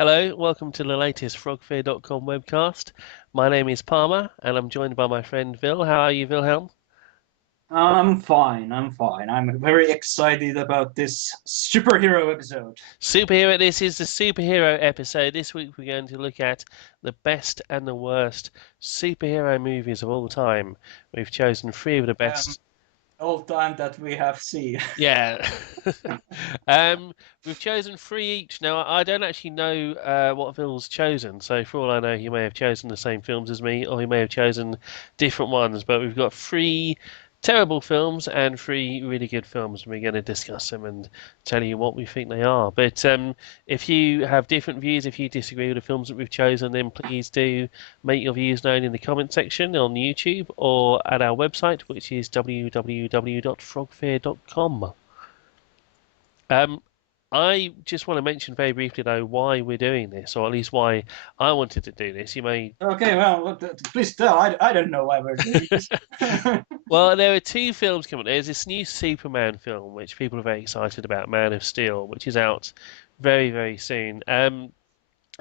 Hello, welcome to the latest frogfear.com webcast. My name is Palmer and I'm joined by my friend Vil. How are you, Vilhelm? I'm fine. I'm fine. I'm very excited about this superhero episode. Superhero, this is the superhero episode. This week we're going to look at the best and the worst superhero movies of all time. We've chosen three of the Um, best. all time that we have seen. Yeah. um, we've chosen three each. Now, I don't actually know what Vil's chosen, so for all I know, he may have chosen the same films as me, or he may have chosen different ones. But we've got three terrible films and three really good films, and we're going to discuss them and tell you what we think they are. But if you have different views, if you disagree with the films that we've chosen, then please do make your views known in the comment section on YouTube or at our website, which is www.frogfear.com. Um, I just want to mention very briefly, though, why we're doing this, or at least why I wanted to do this. You may. Okay, well, please tell. I don't know why we're doing this. Well, there are two films coming. There's this new Superman film, which people are very excited about, Man of Steel, which is out very, very soon.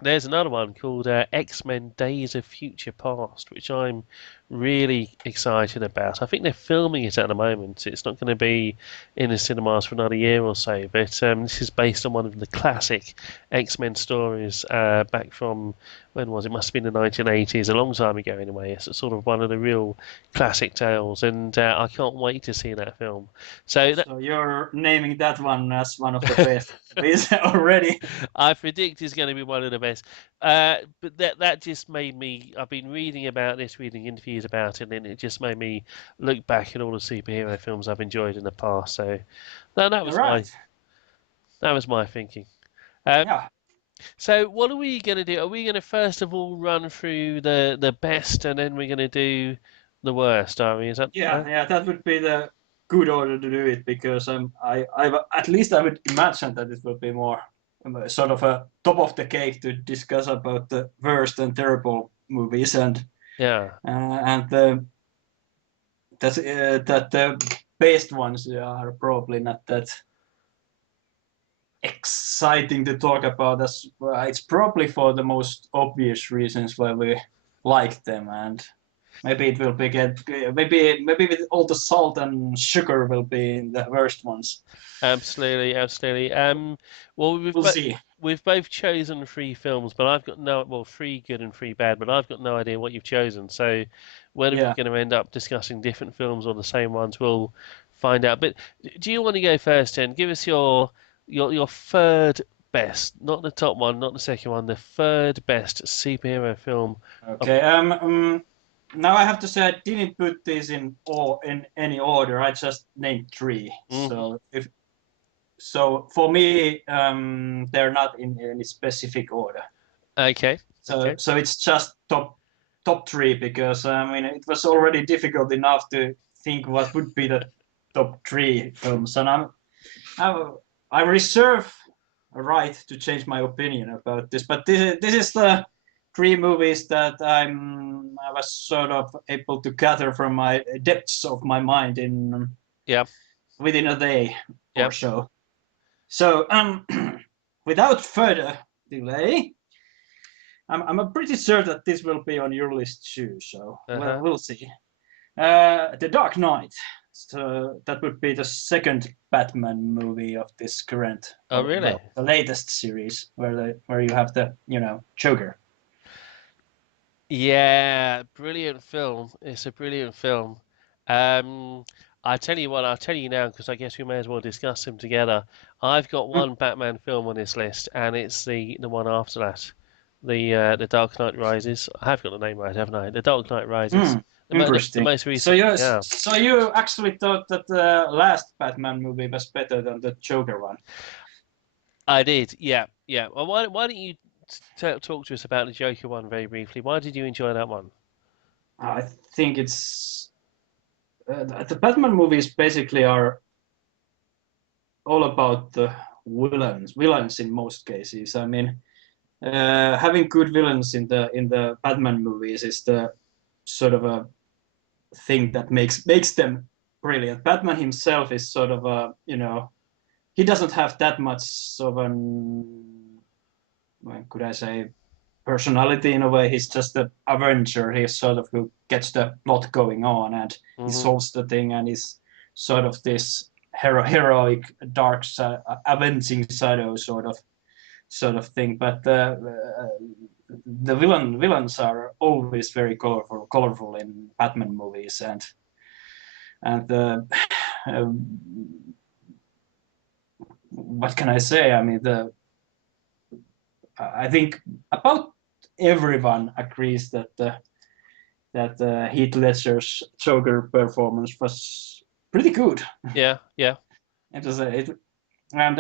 There's another one called X-Men Days of Future Past, which I'm really excited about. I think they're filming it at the moment. It's not going to be in the cinemas for another year or so, but this is based on one of the classic X-Men stories back from, when was it? Must have been the 1980s, a long time ago anyway. It's sort of one of the real classic tales, and I can't wait to see that film. So that, So you're naming that one as one of the best movies already. I predict is going to be one of the best. But that just made me. I've been reading about this, reading interviews about it, and it just made me look back at all the superhero films I've enjoyed in the past. So that All was right. my thinking. Um, Yeah. so what are we going to do? Are we going to first of all run through the best, and then we're going to do the worst? Are we? Is that the Yeah. plan? Yeah. That would be the good order to do it because at least I would imagine that it would be more sort of a top of the cake to discuss about the worst and terrible movies Yeah. and that the best ones are probably not that exciting to talk about. As well. It's probably for the most obvious reasons why we like them, and maybe it will be get maybe with all the salt and sugar will be in the worst ones. Absolutely, absolutely. Well, We'll see. we've both chosen three films, but I've got no, well, three good and three bad, but I've got no idea what you've chosen. So whether we're Yeah. going to end up discussing different films or the same ones, we'll find out. But do you want to go first, then? Give us your third best, not the top one, not the second one, the third best superhero film of. Okay. Now I have to say I didn't put these in any order. I just named three. Mhm. So for me, they're not in any specific order. Okay, So okay. so it's just top three because I mean it was already difficult enough to think what would be the top three films, and I, I reserve a right to change my opinion about this. But this is the three movies that I was sort of able to gather from my depths of my mind in Yeah, within a day yeah. or so. So without further delay, I'm pretty sure that this will be on your list too. So Uh-huh. we'll see. The Dark Knight. So that would be the second Batman movie of this current, Oh, or really? well, the latest series, where you have the Joker. Yeah, brilliant film. It's a brilliant film. Um, I tell you what, I'll tell you now because I guess we may as well discuss them together. I've got Mm, one Batman film on this list, and it's the one after that, the Dark Knight Rises. I have got the name right, haven't I? The Dark Knight Rises, the interesting. most So recent one. Yeah, you actually thought that the last Batman movie was better than the Joker one? I did. Yeah, yeah. Well, why don't you talk to us about the Joker one very briefly? Why did you enjoy that one? I think it's the Batman movies basically are all about the villains in most cases. I mean, having good villains in the Batman movies is the sort of a thing that makes them brilliant. Batman himself is sort of a he doesn't have that much of an could I say, personality in a way. He's just an avenger. He's sort of who gets the plot going on, and he Hmm. solves the thing, and he's sort of this heroic, dark, avenging shadow sort of thing. But the villains are always very colorful in Batman movies, and what can I say? I mean, I think about everyone agrees that Heath Ledger's Joker performance was pretty good. Yeah, yeah, It was and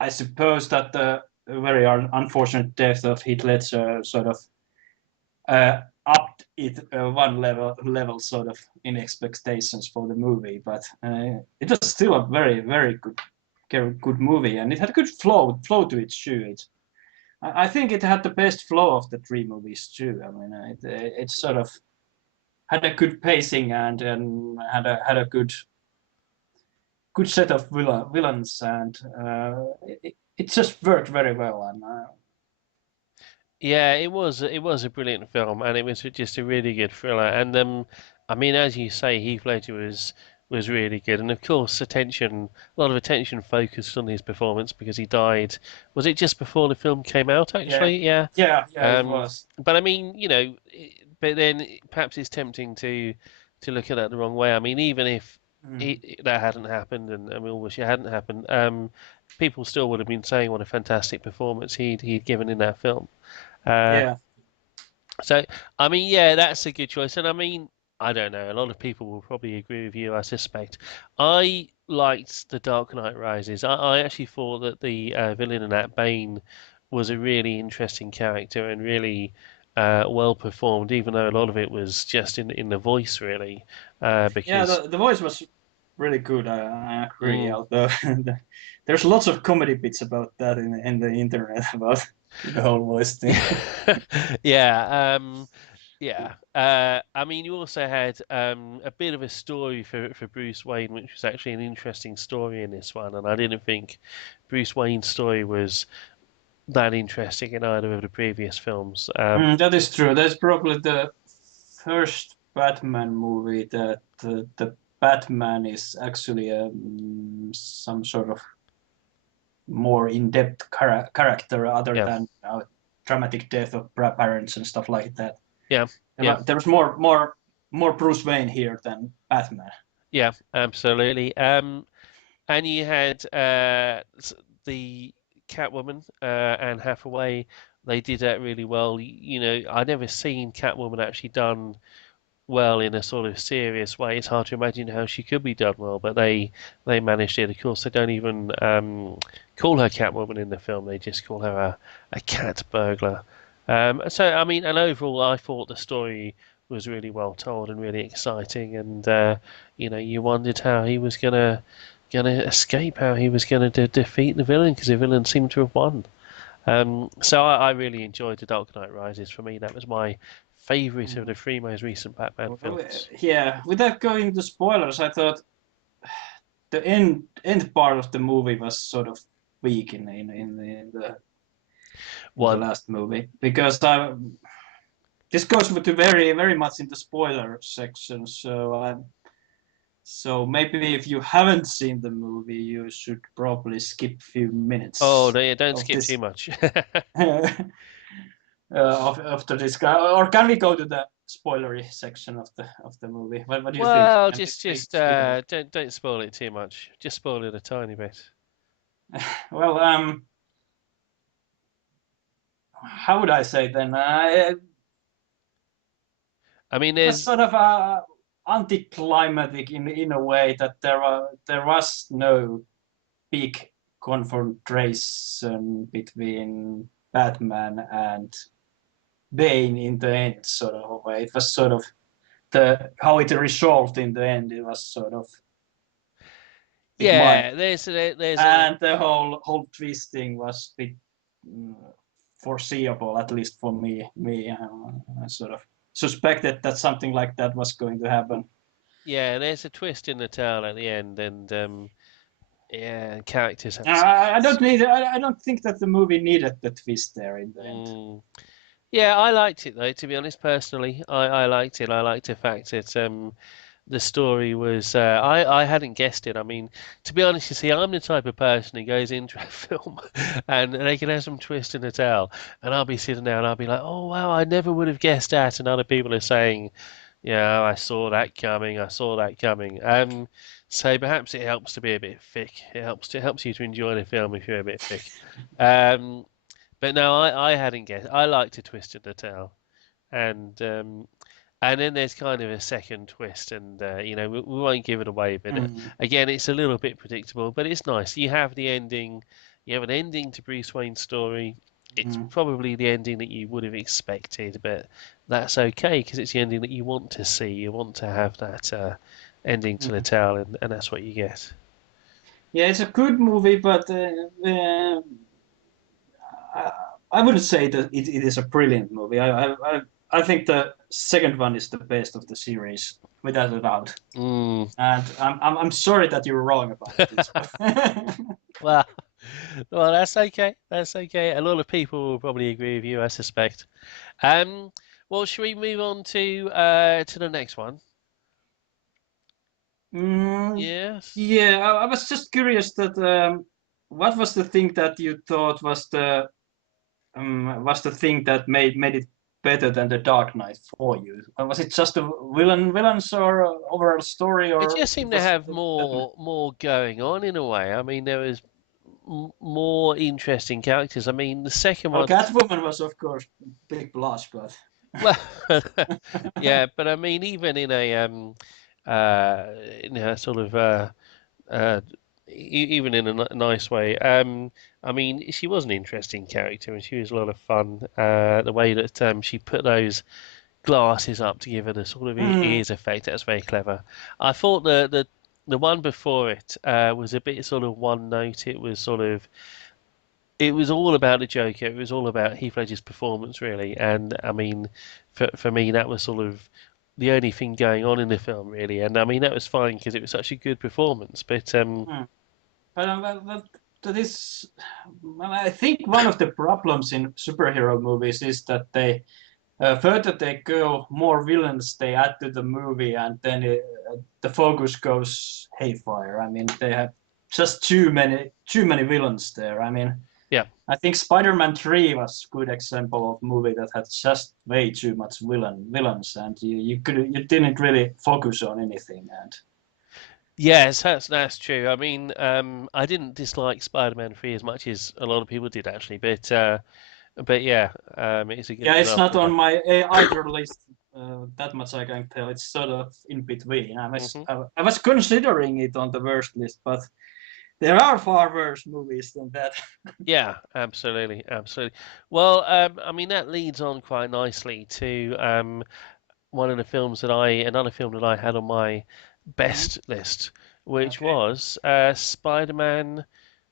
I suppose that the very unfortunate death of Heath Ledger sort of upped it one level sort of in expectations for the movie, but it was still a very good movie, and it had a good flow to it too. I think it had the best flow of the three movies too. I mean, it sort of had a good pacing and had a good set of villains, and it just worked very well. And yeah. It was a brilliant film, and it was just a really good thriller. And I mean, as you say, Heath Ledger was really good, and of course, a lot of attention focused on his performance because he died. Was it just before the film came out? yeah, Actually, yeah. yeah, it was. But I mean, but then perhaps it's tempting to look at that the wrong way. I mean, even if Mm. that hadn't happened, and we all wish it hadn't happened, people still would have been saying what a fantastic performance he'd given in that film. Uh, Yeah, so I mean, yeah, that's a good choice. And I mean, I don't know. A lot of people will probably agree with you, I suspect. I liked The Dark Knight Rises. I actually thought that the villain in that, Bane, was a really interesting character and really well performed, even though a lot of it was just in the voice, really. yeah. Because The voice was really good. I agree. mm, Although there's lots of comedy bits about that in the internet about the whole voice thing. yeah, yeah. I mean, you also had a bit of a story for Bruce Wayne, which was actually an interesting story in this one, and I didn't think Bruce Wayne's story was that interesting in either of the previous films. That is true. That's probably the first Batman movie that the Batman is actually some sort of more in-depth character other Yeah, than dramatic death of parents and stuff like that. yeah, yeah, There was more Bruce Wayne here than Batman. yeah, absolutely. And you had the Catwoman Anne Hathaway. They did that really well. I'd never seen Catwoman actually done well in a sort of serious way. It's hard to imagine how she could be done well, but they managed it. Of course, they don't even call her Catwoman in the film. They just call her a cat burglar. So I mean, and overall, I thought the story was really well told and really exciting, and you wondered how he was gonna escape, how he was gonna defeat the villain because the villain seemed to have won. So I really enjoyed The Dark Knight Rises. For me, that was my favourite of the three most recent Batman Well, films. yeah, without going into spoilers, I thought the end part of the movie was sort of weak in the One, last movie because this goes to very much in the spoiler section. So maybe if you haven't seen the movie, you should probably skip a few oh, minutes no, yeah, don't of skip this too much. of the discussion. Or can we go to the spoilery section of the movie? What do you think? Well, Can we just skip ahead? don't spoil it too much. Just spoil it a tiny bit. Well, how would I say then? I mean, It was there's sort of anticlimactic in a way that there was no big confrontation between Batman and Bane in the end, sort of a way. It was sort of the how it resolved in the end. It was sort of bit minor, yeah, there's a and the whole twisting was a bit mm, foreseeable, at least for me. I sort of suspected that something like that was going to happen. yeah, there's a twist in the tale at the end, and Yeah, and characters have I don't secrets. need. I don't think that the movie needed the twist there in the end. Mm. Yeah, I liked it though. To be honest, personally, I liked it. I liked the fact that the story was. I hadn't guessed it. I mean, to be honest, you see, I'm the type of person who goes into a film and they can have some twist in the tale, and I'll be sitting there and I'll be like, oh wow, I never would have guessed that, and other people are saying, yeah, I saw that coming. I saw that coming. So perhaps it helps to be a bit thick. It helps you to enjoy the film if you're a bit thick. Um, but no, I hadn't guessed. I like to twist in the tale, and then there's kind of a second twist, and we won't give it away. But Mm, again, it's a little bit predictable, but it's nice. You have the ending. You have an ending to Bruce Wayne's story. It's mm, probably the ending that you would have expected, but that's okay because it's the ending that you want to see. You want to have that ending to the mm. tale, and that's what you get. Yeah, it's a good movie, but I, I wouldn't say that it is a brilliant movie. I think the second one is the best of the series, without a doubt. Mm. And I'm sorry that you're wrong about this. Well, well, that's okay. That's okay. A lot of people will probably agree with you, I suspect. Um, well, should we move on to the next one? Mm, Yes. yeah, I was just curious that what was the thing that you thought was the thing that made it better than the Dark Knight for you? Was it just the villains or overall story, It or just it seemed to was have more going on in a way. I mean, there was more interesting characters. I mean, the second well, one, Catwoman was of course big plus, but well, yeah, but I mean, even uh, in a sort of uh, even in a nice way. I mean, she was an interesting character, and she was a lot of fun. The way that she put those glasses up to give her the sort of mm, ears effect, that's very clever. I thought the one before it was a bit sort of one note. It was all about the Joker. It was all about Heath Ledger's performance, really. And I mean, for me, that was sort of the only thing going on in the film, really. And I mean, that was fine because it was such a good performance. But mm. But that is, well, I think one of the problems in superhero movies is that they further they go, more villains they add to the movie, and then the focus goes haywire. I mean, they have just too many villains there. I mean, yeah. I think Spider-Man 3 was a good example of movie that had just way too much villains, and you didn't really focus on anything. And Yes, that's true. I mean, I didn't dislike Spider-Man 3 as much as a lot of people did actually, but yeah, it's a good yeah, it's not example on there. my either list. That much I can tell. It's sort of in between. Hmm. I was considering it on the worst list, but there are far worse movies than that. Yeah, absolutely, absolutely. Well, I mean that leads on quite nicely to one of the films another film that I had on my Mhm. best list, which Okay. was Spider-Man.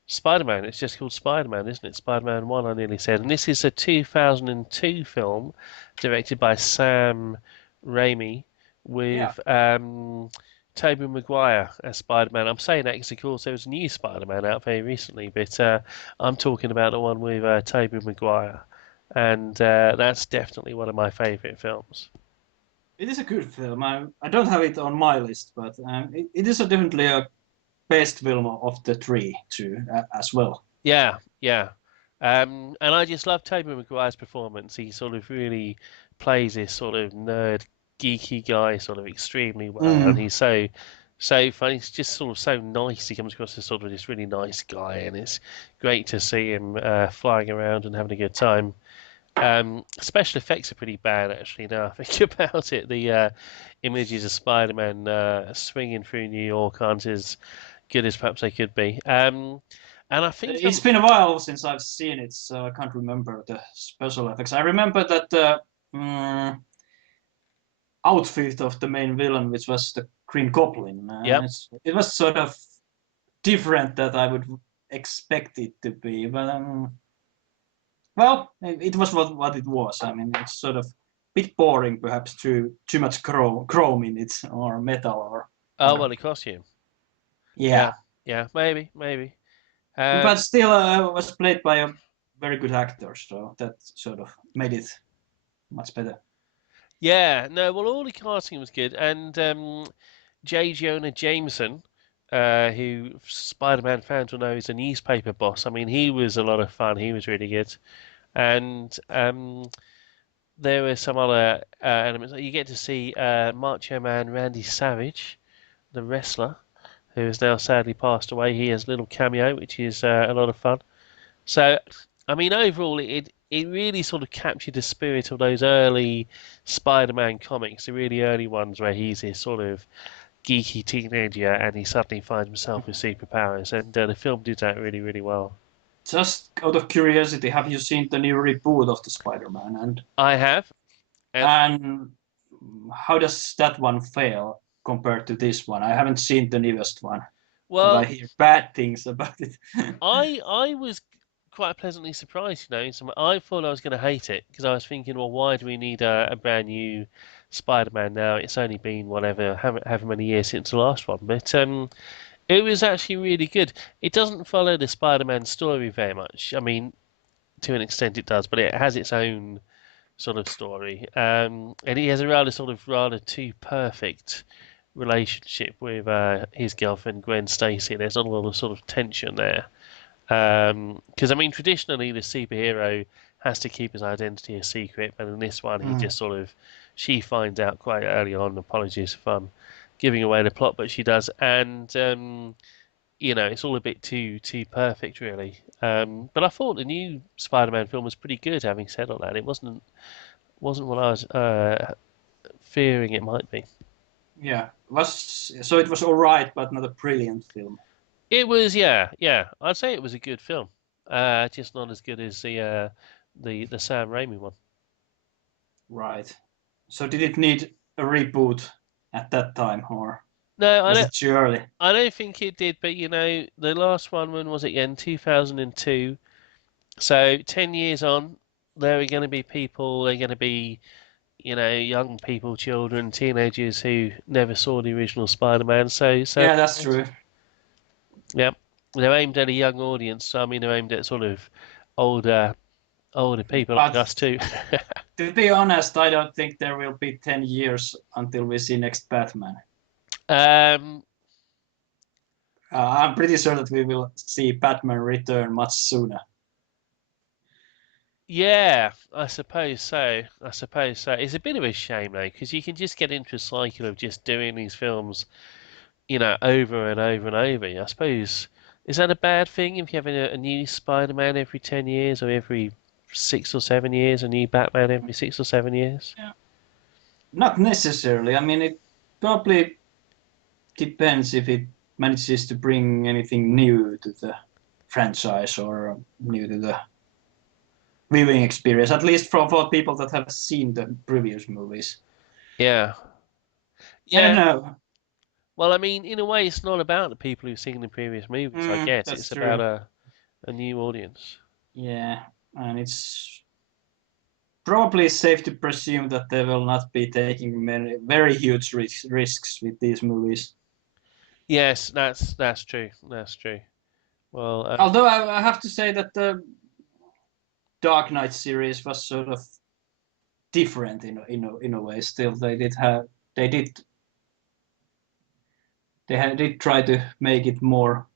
Spider-Man. It's just called Spider-Man, isn't it? Spider-Man 1, I nearly said. And this is a 2002 film directed by Sam Raimi Yeah. with Tobey Maguire as Spider-Man. I'm saying that because, of course, there was a new Spider-Man out very recently, but I'm talking about the one with Tobey Maguire. And that's definitely one of my favourite films. It is a good film. I don't have it on my list, but it is definitely a best film of the three too, as well. Yeah, yeah. And I just love Tobey Maguire's performance. He sort of really plays this sort of nerd, geeky guy sort of extremely well, and Mm. he's so funny. He's just sort of so nice. He comes across as sort of this really nice guy, and it's great to see him flying around and having a good time. Special effects are pretty bad actually. Now I think about it, the images of Spider-Man swinging through New York aren't as good as perhaps they could be. And I think It's been a while since I've seen it, so I can't remember the special effects. I remember that the outfit of the main villain, which was the Green Goblin, yep. it was sort of different that I would expect it to be, but well, it was what it was. I mean, it's sort of a bit boring, perhaps too much chrome in it, or metal, Oh, or well, the costume. yeah. Yeah, Yeah, maybe. But Um, still, was played by a very good actor, so that sort of made it much better. yeah, no, well, all the casting was good, and J. Jonah Jameson, who Spider-Man fans will know is a newspaper boss. I mean, he was a lot of fun. He was really good, and there were some other elements. You get to see Macho Man Randy Savage, the wrestler, who has now sadly passed away. He has a little cameo, which is a lot of fun. So, I mean, overall, it really sort of captured the spirit of those early Spider-Man comics, the really early ones where he's this sort of geeky teenager and he suddenly finds himself with superpowers. And the film did that really, really well. Just out of curiosity, have you seen the new reboot of the Spider-Man? I have, and And how does that one fail compared to this one? I haven't seen the newest one, and I well, hear bad things about it. I was quite pleasantly surprised. So I thought I was going to hate it because I was thinking, well, why do we need a brand new Spider-Man now? It's only been whatever, however many years since the last one, but it was actually really good. It doesn't follow the Spider-Man story very much. I mean, to an extent it does, but it has its own sort of story. And he has a rather too perfect relationship with his girlfriend Gwen Stacy. There's not a lot of sort of tension there. Because I mean, traditionally the superhero has to keep his identity a secret, but in this one he Mm. just sort of she finds out quite early on. Apologies if I'm giving away the plot, but she does, and it's all a bit too perfect, really. But I thought the new Spider-Man film was pretty good. Having said all that, it wasn't what I was fearing it might be. Yeah, it was all right, but not a brilliant film. It was, yeah. I'd say it was a good film. Just not as good as the Sam Raimi one. Right. So did it need a reboot at that time, or No, was it too early? I don't think it did. But the last one, when was it again? 2002. So 10 years on, there are going to be people. They're going to be young people, children, teenagers who never saw the original Spider-Man. So Yeah, that's true. yeah, they're aimed at a young audience. So I mean, they're aimed at sort of older people like But us too. to be honest, I don't think there will be 10 years until we see next Batman. um, I'm pretty sure that we will see Batman return much sooner. yeah, I suppose so. I suppose so. It's a bit of a shame though, because you can just get into a cycle of just doing these films, over and over and over. I suppose is that a bad thing if you're having a new Spider-Man every 10 years or every 6 or 7 years, a new Batman every 6 or 7 years? Yeah. Not necessarily. I mean, it probably depends if it manages to bring anything new to the franchise or new to the viewing experience, at least for people that have seen the previous movies. Yeah, I don't yeah. know. Well, I mean, in a way, it's not about the people who've seen the previous movies, I guess. That's It's about true. a new audience. Yeah, and it's probably safe to presume that they will not be taking many very huge risks with these movies. Yes, that's true. That's true. Well, Although I have to say that the Dark Knight series was sort of different in a way. Still, they did did try to make it more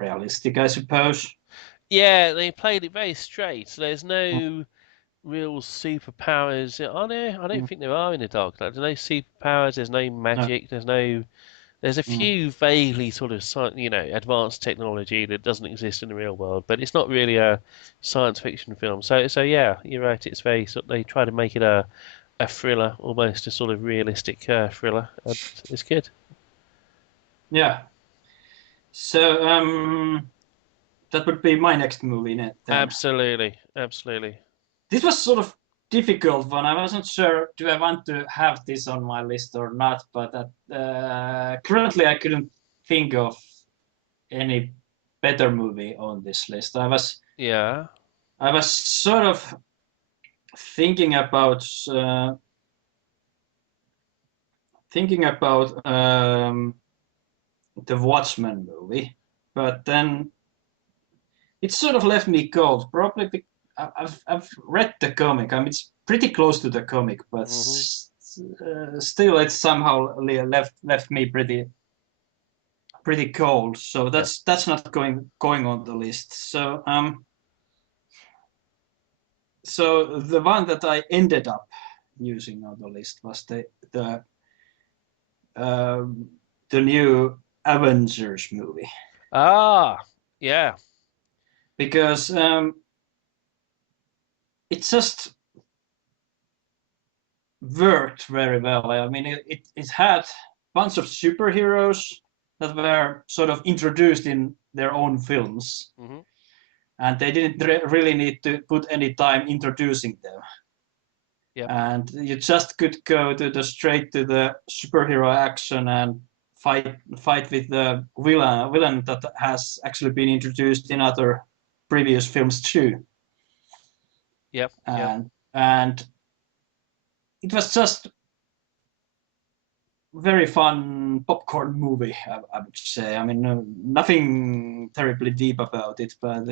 realistic, I suppose. yeah, they played it very straight. So there's no real superpowers. I don't Mm, think there are in the Dark Knight. There's no superpowers. There's no no, magic. There's a mm, few vaguely sort of advanced technology that doesn't exist in the real world, but it's not really a science fiction film. So yeah, you're right. It's very they try to make it a thriller, almost a sort of realistic thriller, and it's good. yeah. So that would be my next movie then. Absolutely, absolutely. This was sort of difficult one. I wasn't sure do I want to have this on my list or not, but currently I couldn't think of any better movie on this list. Yeah. I was sort of thinking about thinking about the Watchmen movie, but then it sort of left me cold. Probably I've read the comic. I mean, it's pretty close to the comic, but Hmm. still, it's somehow left me pretty cold. So Yeah. that's not going on the list. So the one that I ended up using on the list was um, the new Avengers movie Ah, yeah. because it just worked very well. I mean, it had a bunch of superheroes that were sort of introduced in their own films, Hmm. and they didn't really need to put any time introducing them. Yep. And you just could go to the straight to the superhero action and fight with the villain that has actually been introduced in other previous films too. Yep. Yep. And it was just very fun popcorn movie, I would say. I mean, nothing terribly deep about it, but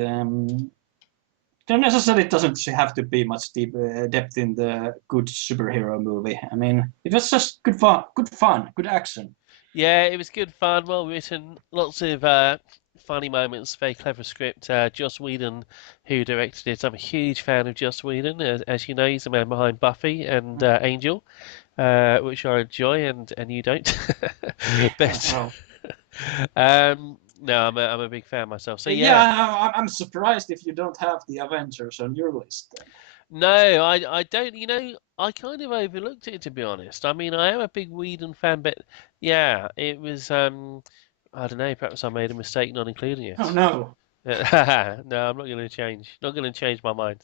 there necessarily doesn't have to be much depth in the good superhero movie. I mean, it was just good fun, good action. Yeah, it was good fun, well written, lots of funny moments, very clever script. Joss Whedon, who directed it, I'm a huge fan of Joss Whedon. As you know, he's the man behind Buffy and Angel, which I enjoy, and you don't. But Well, no, I'm a big fan myself. So yeah, yeah, I'm surprised if you don't have the Avengers on your list. no, I don't. You know, I kind of overlooked it to be honest. I mean, I am a big Whedon fan, but yeah, it was. I don't know. Perhaps I made a mistake not including Oh it. no! No, I'm not going to change. Not going to change my mind.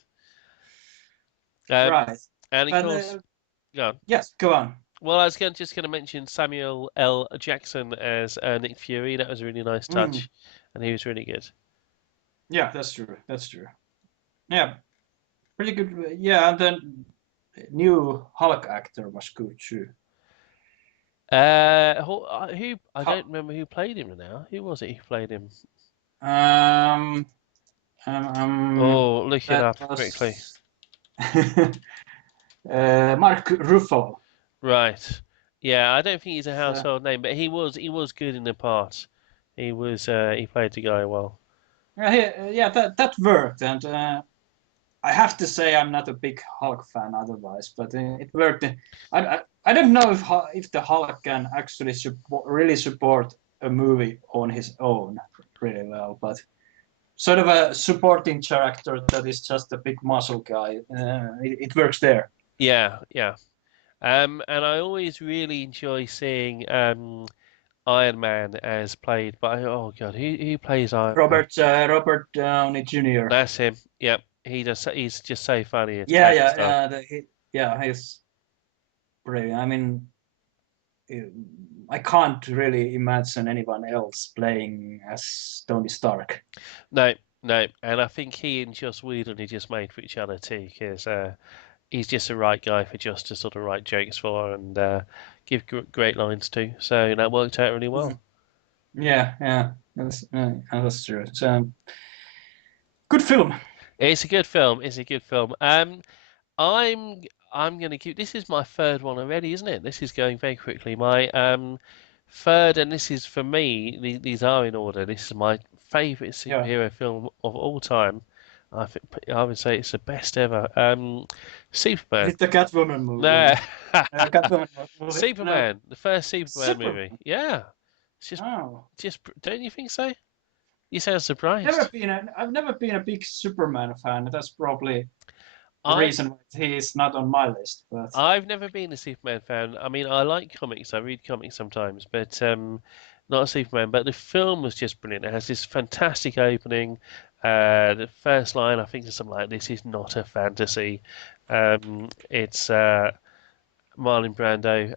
Um, Right, and of but course, go on. yes, go on. Well, I was just going to mention Samuel L. Jackson as Nick Fury. That was a really nice Mm, touch, and he was really good. yeah, that's true. That's true. Yeah, pretty good. Yeah, and then new Hulk actor was good too. Who I don't remember who played him now. Who was it who played him? Um, Oh, look it that up quickly. was Mark Ruffalo. Right. Yeah, I don't think he's a So, household name, but he was good in the part. He played the guy well. yeah, that worked, and I have to say I'm not a big Hulk fan otherwise, but it worked. I don't know if the Hulk can actually really support a movie on his own really well, but sort of a supporting character that is just a big muscle guy, it works there. Yeah, yeah. And I always really enjoy seeing Iron Man as played by oh God, who plays Iron Man? Robert Downey Jr. That's him. Yep. He's just so funny as Yeah, Tony yeah, Stark. yeah. He's brilliant. I mean, I can't really imagine anyone else playing as Tony Stark. No, no, and I think he and Joss Whedon are just made for each other too, because he's just the right guy for Joss to sort of write jokes for and give great lines to. So that worked out really Mhm. well. Yeah, yeah, that's true. It's a good film. It's a good film. It's a good film. I'm I'm gonna keep. This is my third one already, isn't it? This is going very quickly. My third, and this is for me. These are in order. This is my favorite Yeah, superhero film of all time. I think I would say it's the best ever. is Superman. it the Catwoman No, movie? Catwoman movie? No, Superman. The first Superman movie. Superman. Yeah, it's Oh, don't you think so? You sound surprised. I've never been a big Superman fan. That's probably the I've reason why he is not on my list. But I've never been a Superman fan. I mean, I like comics. I read comics sometimes, but not a Superman. But the film was just brilliant. It has this fantastic opening. The first line, I think, is something like, "This is not a fantasy." It's Marlon Brando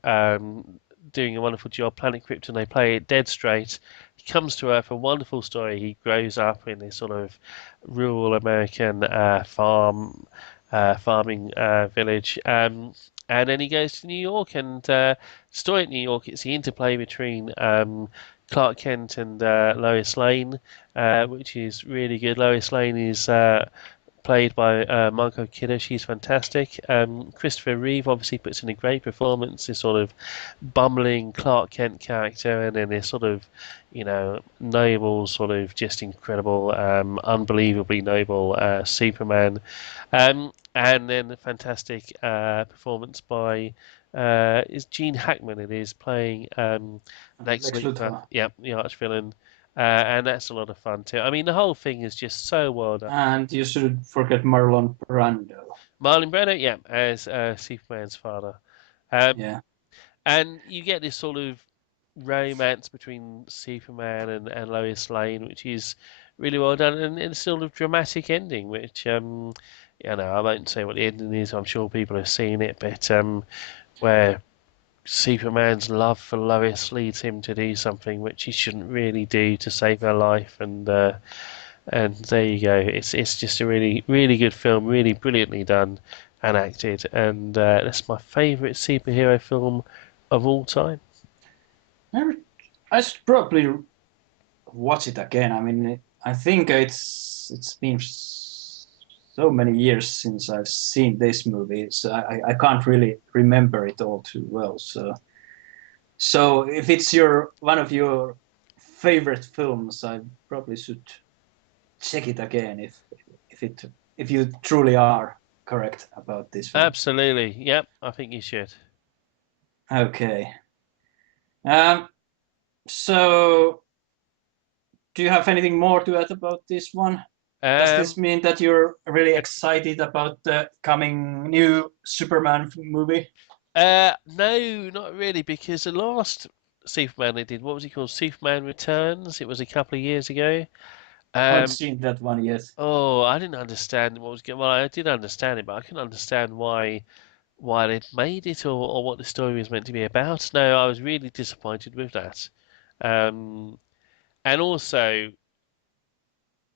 doing a wonderful job. Planet Krypton, they play it dead straight. He comes to Earth, a wonderful story. He grows up in this sort of rural American farming village, and then he goes to New York. And story at New York, it's the interplay between Clark Kent and Lois Lane, which is really good. Lois Lane is played by Margot Kidder. She's fantastic. Christopher Reeve obviously puts in a great performance, this sort of bumbling Clark Kent character, and then this sort of, noble, sort of just incredible, unbelievably noble Superman. And then a fantastic performance by is Gene Hackman. It is playing Lex Lex Luthor. Luthor. Yep, the arch villain. And that's a lot of fun too. I mean, the whole thing is just so well done. And you shouldn't forget Marlon Brando. Marlon Brando, yeah, as Superman's father. Um, Yeah. and you get this sort of romance between Superman and Lois Lane, which is really well done, and a sort of dramatic ending, which, I won't say what the ending is, I'm sure people have seen it, but where Superman's love for Lois leads him to do something which he shouldn't really do to save her life, and there you go. It's just a really really good film, really brilliantly done and acted, and that's my favourite superhero film of all time. I should probably watch it again. I mean, I think it's been so many years since I've seen this movie, so I can't really remember it all too well. So if it's your one of your favorite films, I probably should check it again if it if you truly are correct about this film. Absolutely, yep. I think you should. Okay. Um, so do you have anything more to add about this one? Does this Um, mean that you're really excited about the coming new Superman movie? no, not really, because the last Superman they did, what was he called? Superman Returns. It was a couple of years ago. I haven't Um, seen that one yet. oh, I didn't understand what was going. Well, I did understand it, but I couldn't understand why they'd made it, or what the story was meant to be about. No, I was really disappointed with that. Um, and also,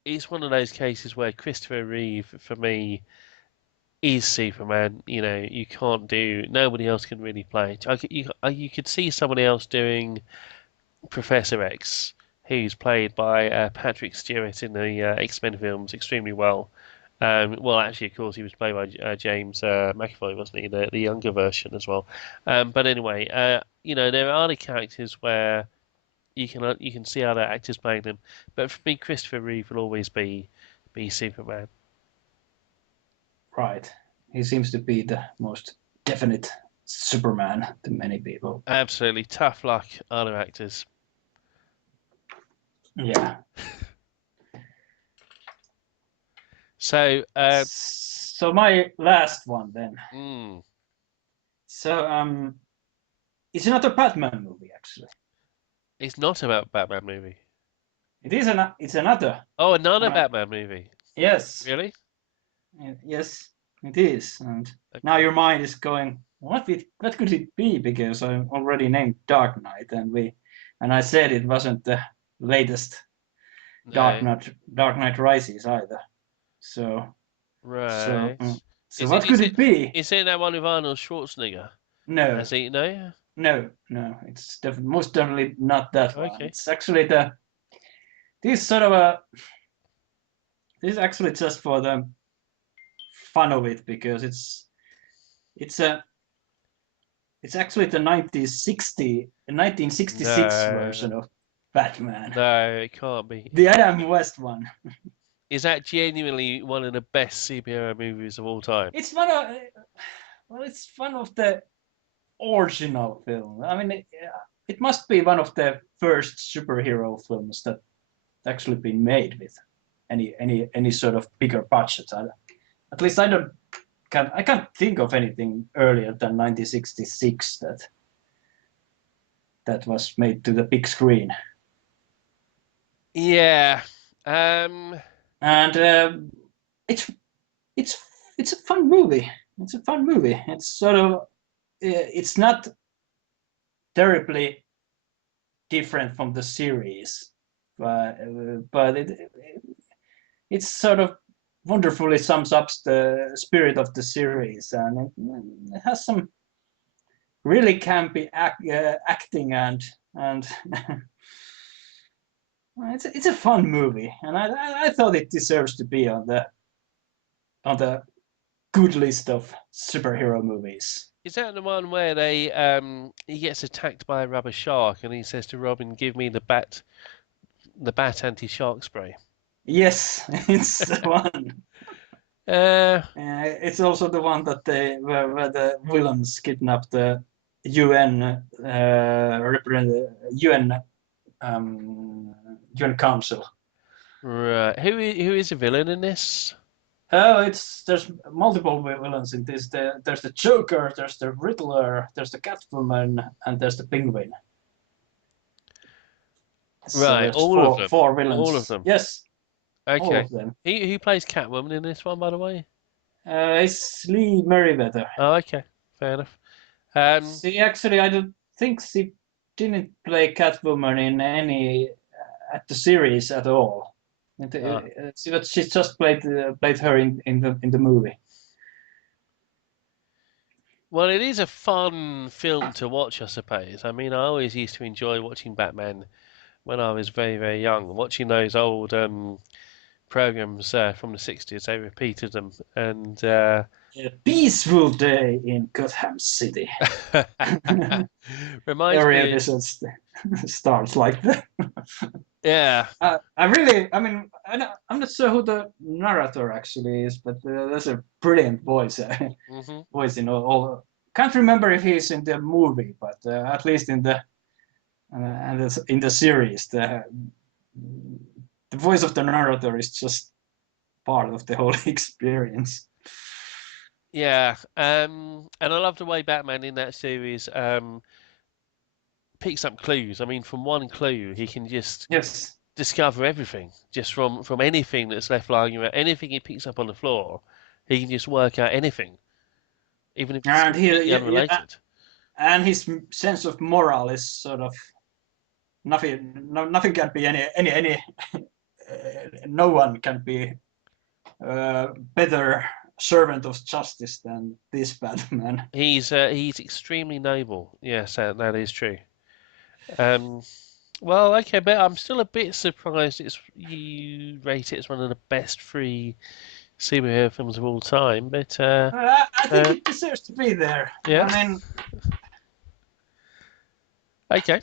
it's one of those cases where Christopher Reeve, for me, is Superman. You can't do. Nobody else can really play it. You could see somebody else doing Professor X, who's played by Patrick Stewart in the X-Men films extremely well. Well, actually, of course, he was played by James McAvoy, wasn't he? The younger version as well. But anyway, there are other characters where you can see other actors playing them. But for me, Christopher Reeve will always be Superman. Right. He seems to be the most definite Superman to many people. Absolutely tough luck, other actors. Yeah. So, So my last one then. mm, So it's another Batman movie actually. it's not about Batman movie. It's another. Oh, another Uh, Batman movie. yes. Really? Yes, it is. And now Okay. your mind is going, what could it be? Because I already named Dark Knight, and I said it wasn't the latest No. Dark Knight Rises either. So so Right. mm, so Is it what is could it it be? is it that one with Arnold Schwarzenegger? No, Has he? No. no. It's most definitely not that one. Okay. It's actually this sort of a this is actually just for the fun of it because it's a it's actually the 1966 No. version of Batman, No, it can't be. the Adam West one. Is that genuinely one of the best superhero movies of all time? It's one of it's one of the original film. I mean, it must be one of the first superhero films that actually been made with any sort of bigger budget. At least I can't think of anything earlier than 1966 that was made to the big screen. Yeah. Um. And it's it's it's a fun movie. It's a fun movie. It's sort of it's not terribly different from the series, but it's sort of wonderfully sums up the spirit of the series, and it has some really campy acting and It's a fun movie, and I thought it deserves to be on the good list of superhero movies. Is that the one where they he gets attacked by a rubber shark and he says to Robin, "Give me the bat anti-shark spray." Yes, it's the one. Uh, It's also the one that where the villains kidnap the UN UN UN Council. right. Who is a villain in this? Oh, there's multiple villains in this. There's the Joker, there's the Riddler, there's the Catwoman, and there's the Penguin. So Right, there's all of them. four All of villains. them. Yes, all Okay. of them. Who plays Catwoman in this one, by the way? It's Lee Merriweather. Oh, okay. Fair enough. Um, She actually, I don't think she didn't play Catwoman in any at the series at all. ah, She just played her in the movie. well, it is a fun film to watch, I suppose. I mean, I always used to enjoy watching Batman when I was very, very young. Watching those old programs from the 60s, they repeated them. And A peaceful day in Gotham City. reminds Every me, episode starts like that. yeah. I mean, I'm not sure who the narrator actually is, but there's a brilliant voice, Hmm. voice in all. Can't remember if he's in the movie, but at least in the series, the voice of the narrator is just part of the whole experience. Yeah, and I love the way Batman in that series picks up clues. I mean, from one clue, he can just Yes, discover everything, just from anything that's left lying around, anything he picks up on the floor, he can just work out anything, even if it's and completely unrelated. and his sense of moral is sort of nothing. Nothing can be any. No one can be better servant of justice than this Batman. He's extremely noble. Yes, that is true. Um, well, okay, but I'm still a bit surprised it's you rate it as one of the best three superhero films of all time. But I think uh, it deserves to be there. yeah, I mean, okay.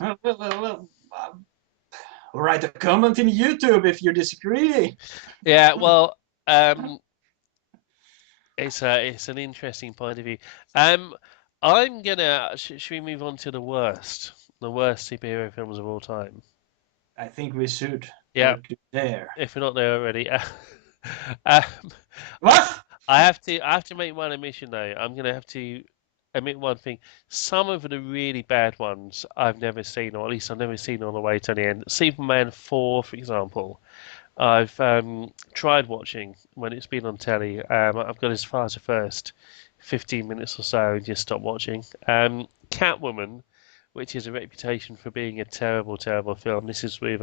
write a comment in YouTube if you disagree. Yeah, well, um, it's an interesting point of view. Um, I'm gonna should we move on to the worst superhero films of all time? I think we should Yeah, go to there. if we're not there already. Um, What? I have to make one admission though. I'm gonna have to admit one thing. Some of the really bad ones I've never seen, or at least I've never seen all the way to the end. Superman 4, for example. I've tried watching when it's been on telly. I've got as far as the first 15 minutes or so and just stopped watching. Catwoman, which has a reputation for being a terrible, terrible film. This is with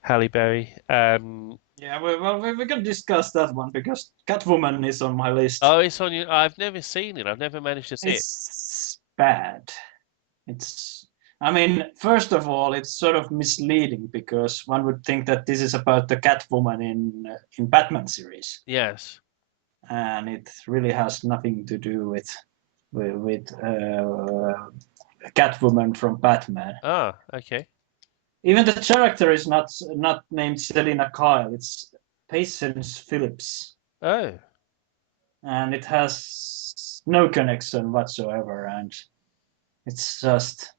Halle Berry. Yeah, well, we can discuss that one because Catwoman is on my list. Oh, it's on you. I've never seen it. I've never managed to see it. It's bad. It's, I mean, first of all, it's sort of misleading because one would think that this is about the Catwoman in Batman series, Yes. and it really has nothing to do with Catwoman from Batman. Ah, okay. Even the character is not named Selina Kyle. It's Patience Phillips, Oh, and it has no connection whatsoever. And it's just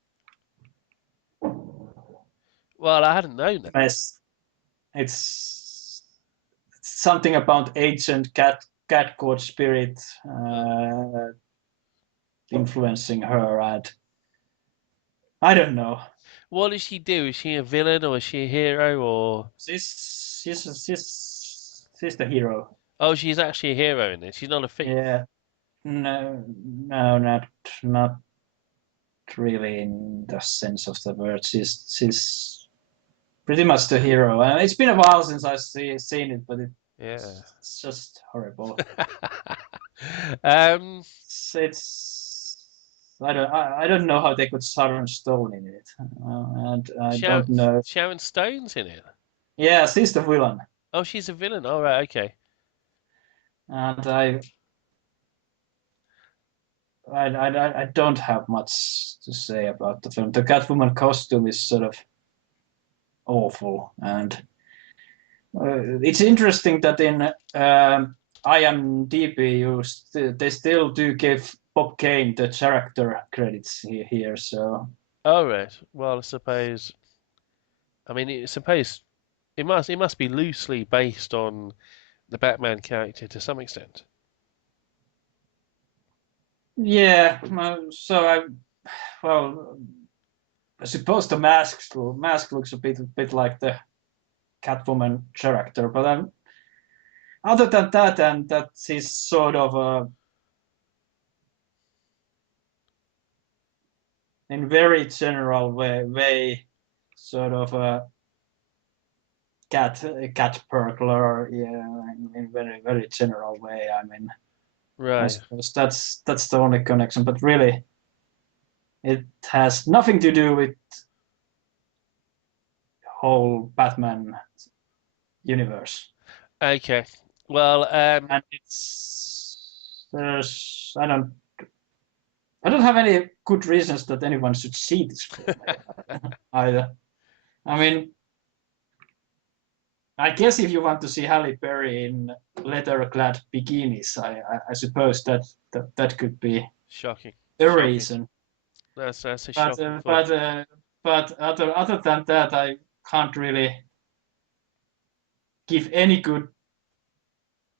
well, I hadn't known that. mess. It's something about ancient cat god spirit Hmm. influencing her, and I don't know. What does she do? Is she a villain or is she a hero or? She's the hero. Oh, she's actually a hero in this. She's not a thief. Yeah. No, no, not really in the sense of the word. She's pretty much the hero. And it's been a while since I've seen it, but Yeah. it's just horrible. Um, It's I don't know how they could Sharon Stone in it, and I Sharon, don't know. Sharon Stone's in it. Yeah, she's the villain, Oh, she's a villain. All right, okay. and I don't have much to say about the film. The Catwoman costume is sort of awful, and it's interesting that in IMDb they still do give Bob Kane the character credits here. So All right. Well, I suppose. I mean, suppose it must be loosely based on the Batman character to some extent. yeah, so well, I suppose the mask looks a bit like the Catwoman character, but other than that, and that is sort of in very general way sort of a cat burglar, yeah, in very general way. I mean, I Right. suppose that's the only connection, but really, it has nothing to do with whole Batman universe, Okay. Well, and there's I don't have any good reasons that anyone should see this film either. I mean, I guess if you want to see Halle Berry in leather-clad bikinis, I suppose that could be shocking. a Shocking. reason. That's a But shocking thought. other than that, I can't really give any good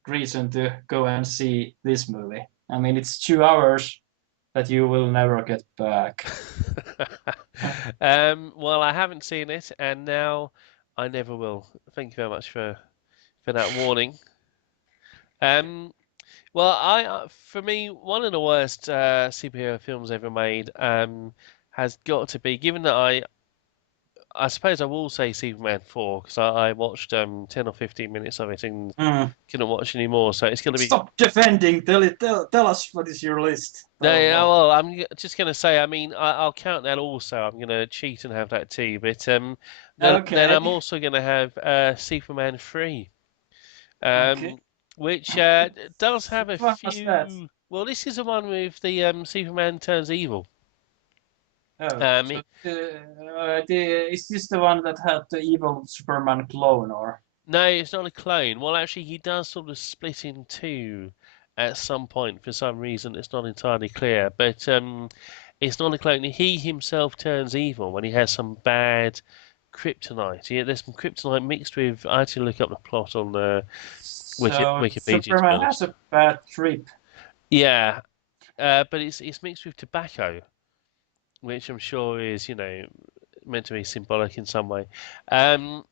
reason to go and see this movie. I mean, it's 2 hours that you will never get back. Well, I haven't seen it, and now I never will. Thank you very much for that warning. Um, well, for me, one of the worst superhero films ever made has got to be, given that I suppose I will say Superman 4 because I watched 10 or 15 minutes of it and Mm. couldn't watch anymore. So it's going to be Stop defending. Tell us what is your list. no, Oh, yeah, well, well, just going to say, I mean, I'll count that also. I'm going to cheat and have that too. But then okay. I'm also going to have Superman 3, Okay. um, which does have a What was that? few. Well, this is the one with the Superman turns evil. Oh, Um, so it, is this the one that had the evil Superman clone, or? no, it's not a clone. Well, actually, he does sort of split in two at some point for some reason. It's not entirely clear, but it's not a clone. He himself turns evil when he has some bad kryptonite. Yeah, there's some kryptonite mixed with. I had to look up the plot on the So Wikipedia to be Superman has honest. a bad trip. Yeah, but it's mixed with tobacco, which I'm sure is meant to be symbolic in some way.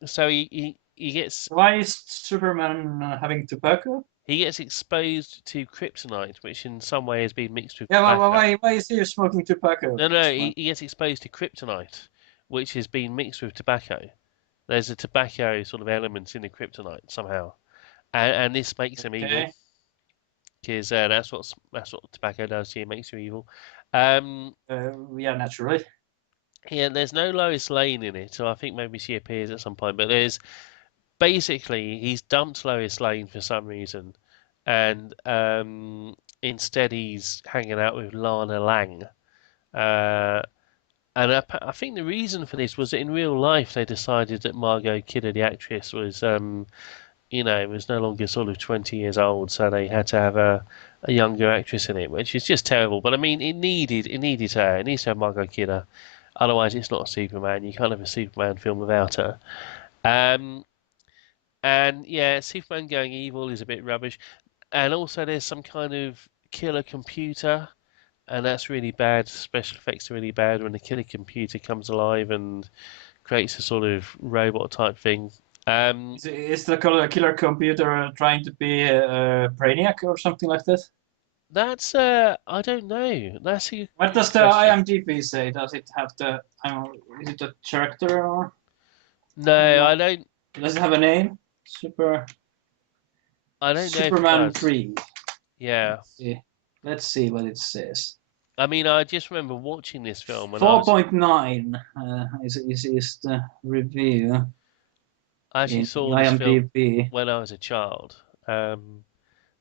So he gets Why is Superman having tobacco? he gets exposed to kryptonite, which in some way has been mixed with Yeah, tobacco. why is he smoking tobacco? No, That's why. he gets exposed to kryptonite, which has been mixed with tobacco. There's a tobacco sort of element in the kryptonite somehow, and this makes him evil Okay. because that's what tobacco does to you, it makes you evil. Um, Yeah, naturally. yeah, there's no Lois Lane in it, so I think maybe she appears at some point. But there's basically he's dumped Lois Lane for some reason, and instead he's hanging out with Lana Lang. Uh, and I think the reason for this was that in real life they decided that Margot Kidder, the actress, was no longer sort of 20 years old, so they had to have a younger actress in it, which is just terrible. But I mean, it needed her. It needs to have Margot Kidder. Otherwise, it's not Superman. You can't have a Superman film without her. Um, and yeah, Superman going evil is a bit rubbish. And also, there's some kind of killer computer, and that's really bad. Special effects are really bad when the killer computer comes alive and creates a sort of robot type thing. Um, Is the killer computer trying to be a Brainiac or something like that? that's I don't know. That's a What good does the question. IMDb say? Does it have is it a character or No, uh, I don't. does it have a name? I don't know if it Superman does. 3. Yeah, Let's see. Let's see what it says. I mean, I just remember watching this film when I was 4.9 is the review. I actually in saw this film IMDb. when I was a child.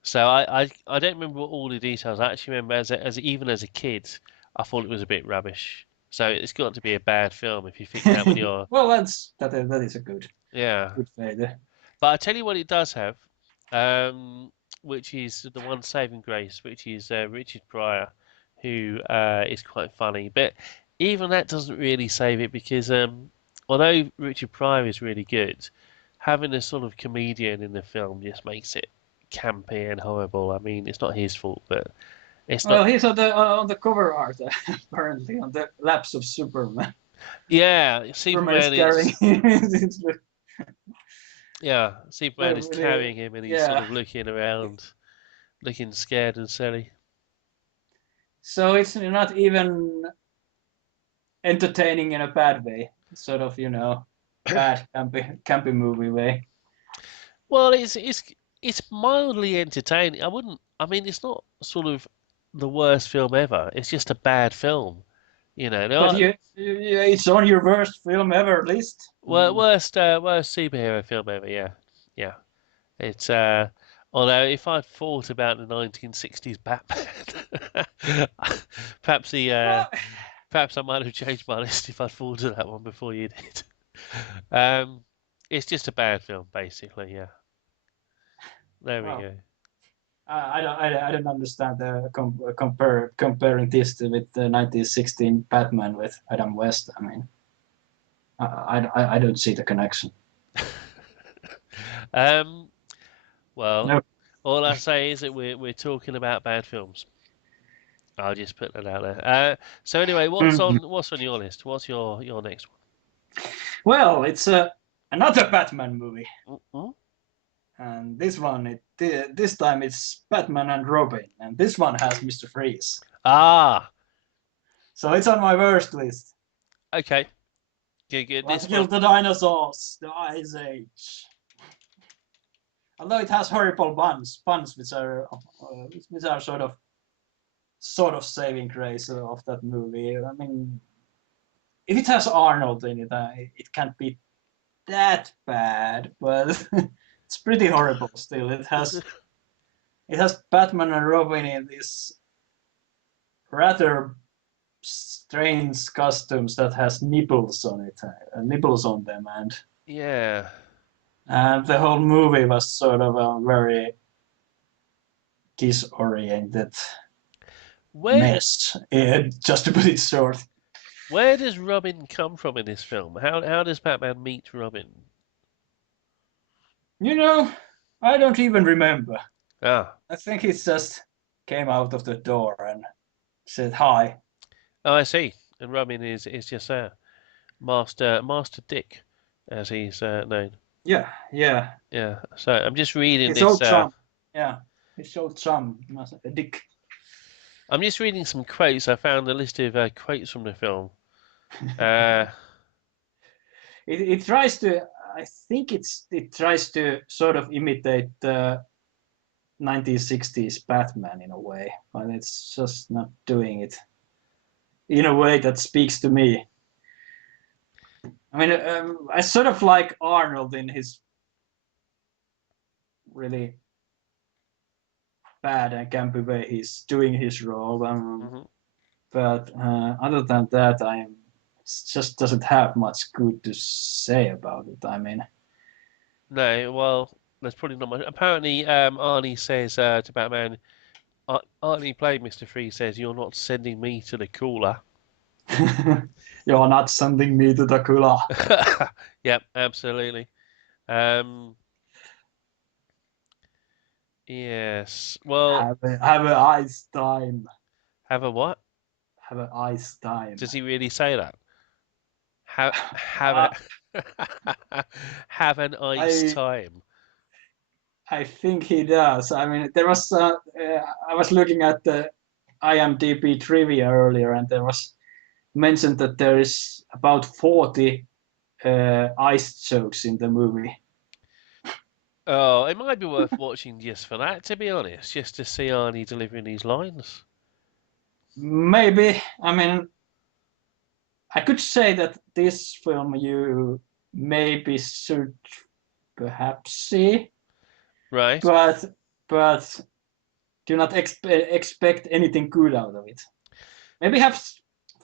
So I don't remember all the details. I actually remember as even as a kid, I thought it was a bit rubbish. So it's got to be a bad film if you think that when you're Well, that is a yeah. good way. But I tell you what, it does have, um, which is the one saving grace, which is Richard Pryor, who is quite funny. But even that doesn't really save it because although Richard Pryor is really good, having a sort of comedian in the film just makes it campy and horrible. I mean, it's not his fault, but it's not. Well, he's on the cover art apparently on the laps of Superman. Yeah, Superman is Superman carrying is. him. Yeah, Superman is carrying him and he's sort Yeah. of looking around, looking scared and silly. So it's not even entertaining in a bad way. Sort of, bad campy movie way. Well, it's mildly entertaining. I wouldn't. I mean, it's not sort of the worst film ever. It's just a bad film. You know, there But are it's on your worst film ever list. I mean, worst superhero film ever. Yeah, yeah. It's although if I'd thought about the 1960s Batman, perhaps the well, perhaps I might have changed my list if I'd thought of that one before you did. Um, it's just a bad film, basically. Yeah. There we well, go. I don't understand the comparing this with the 1916 Batman with Adam West. I mean, I don't see the connection. Um, well, No. all I say is that we're talking about bad films. I'll just put that out there. So anyway, Mhm. what's on your list? What's your next Well, it's another Batman movie, one? Mm-mm. and this time it's Batman and Robin, and this one has Mr. Freeze. Ah, So it's on my worst list. okay, good, good. Let's This kill one, the dinosaurs, the Ice Age. Although it has horrible puns which are sort of saving grace of that movie. I mean, if it has Arnold in it, it can't be that bad, but it's pretty horrible still. It has Batman and Robin in these rather strange costumes that has nipples on it, nipples on them, yeah. and the whole movie was sort of a very disoriented Where mess, just to put it short. where does Robin come from in this film? How does Batman meet Robin? You know, I don't even remember. Ah, I think he just came out of the door and said hi. oh, I see. And Robin is just there, Master Dick, as he's known. Yeah, yeah. Yeah. So I'm just reading His this. old chum. Yeah, his old chum, Dick. I'm just reading some quotes. I found a list of quotes from the film. Uh, It tries to. I think it tries to sort of imitate the 1960s Batman in a way, but it's just not doing it in a way that speaks to me. I mean, I sort of like Arnold in his really bad and campy way he's doing his role. mhm. But other than that, it just doesn't have much good to say about it. I mean, No, well, there's probably not much. Apparently, Arnie says to Batman, Arnie played Mr. Freeze says, "You're not sending me to the cooler." you're not sending me to the cooler. Yep, absolutely. Um, yes. Well, Have a ice time. have a what? Have a ice time. Does he really say that? Have Uh, a have an ice I time. I think he does. I mean, there was I was looking at the IMDb trivia earlier, and there was mentioned that there is about 40 ice jokes in the movie. Oh, it might be worth watching just for that, to be honest, just to see Arnie delivering these lines. Maybe, I mean, I could say that this film you maybe should perhaps see, Right. but but do not expect anything good out of it. Maybe have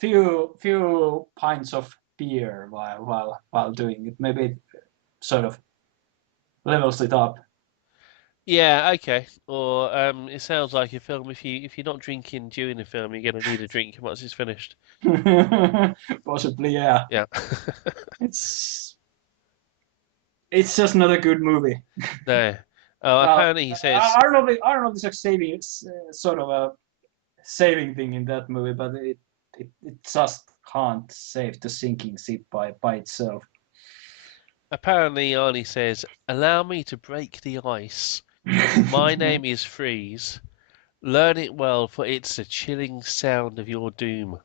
few pints of beer while doing it. Maybe it sort of levels it up. Yeah, okay. Or it sounds like a film. If you're not drinking during the film, you're gonna need a drink once it's finished. Possibly, yeah. Yeah. It's it's just not a good movie. No. Oh, Well, apparently he says. Arnold is like saving it's sort of a saving thing in that movie, but it just can't save the sinking ship by itself. Apparently Arnie says, "Allow me to break the ice. My name is Freeze. Learn it well, for it's the chilling sound of your doom."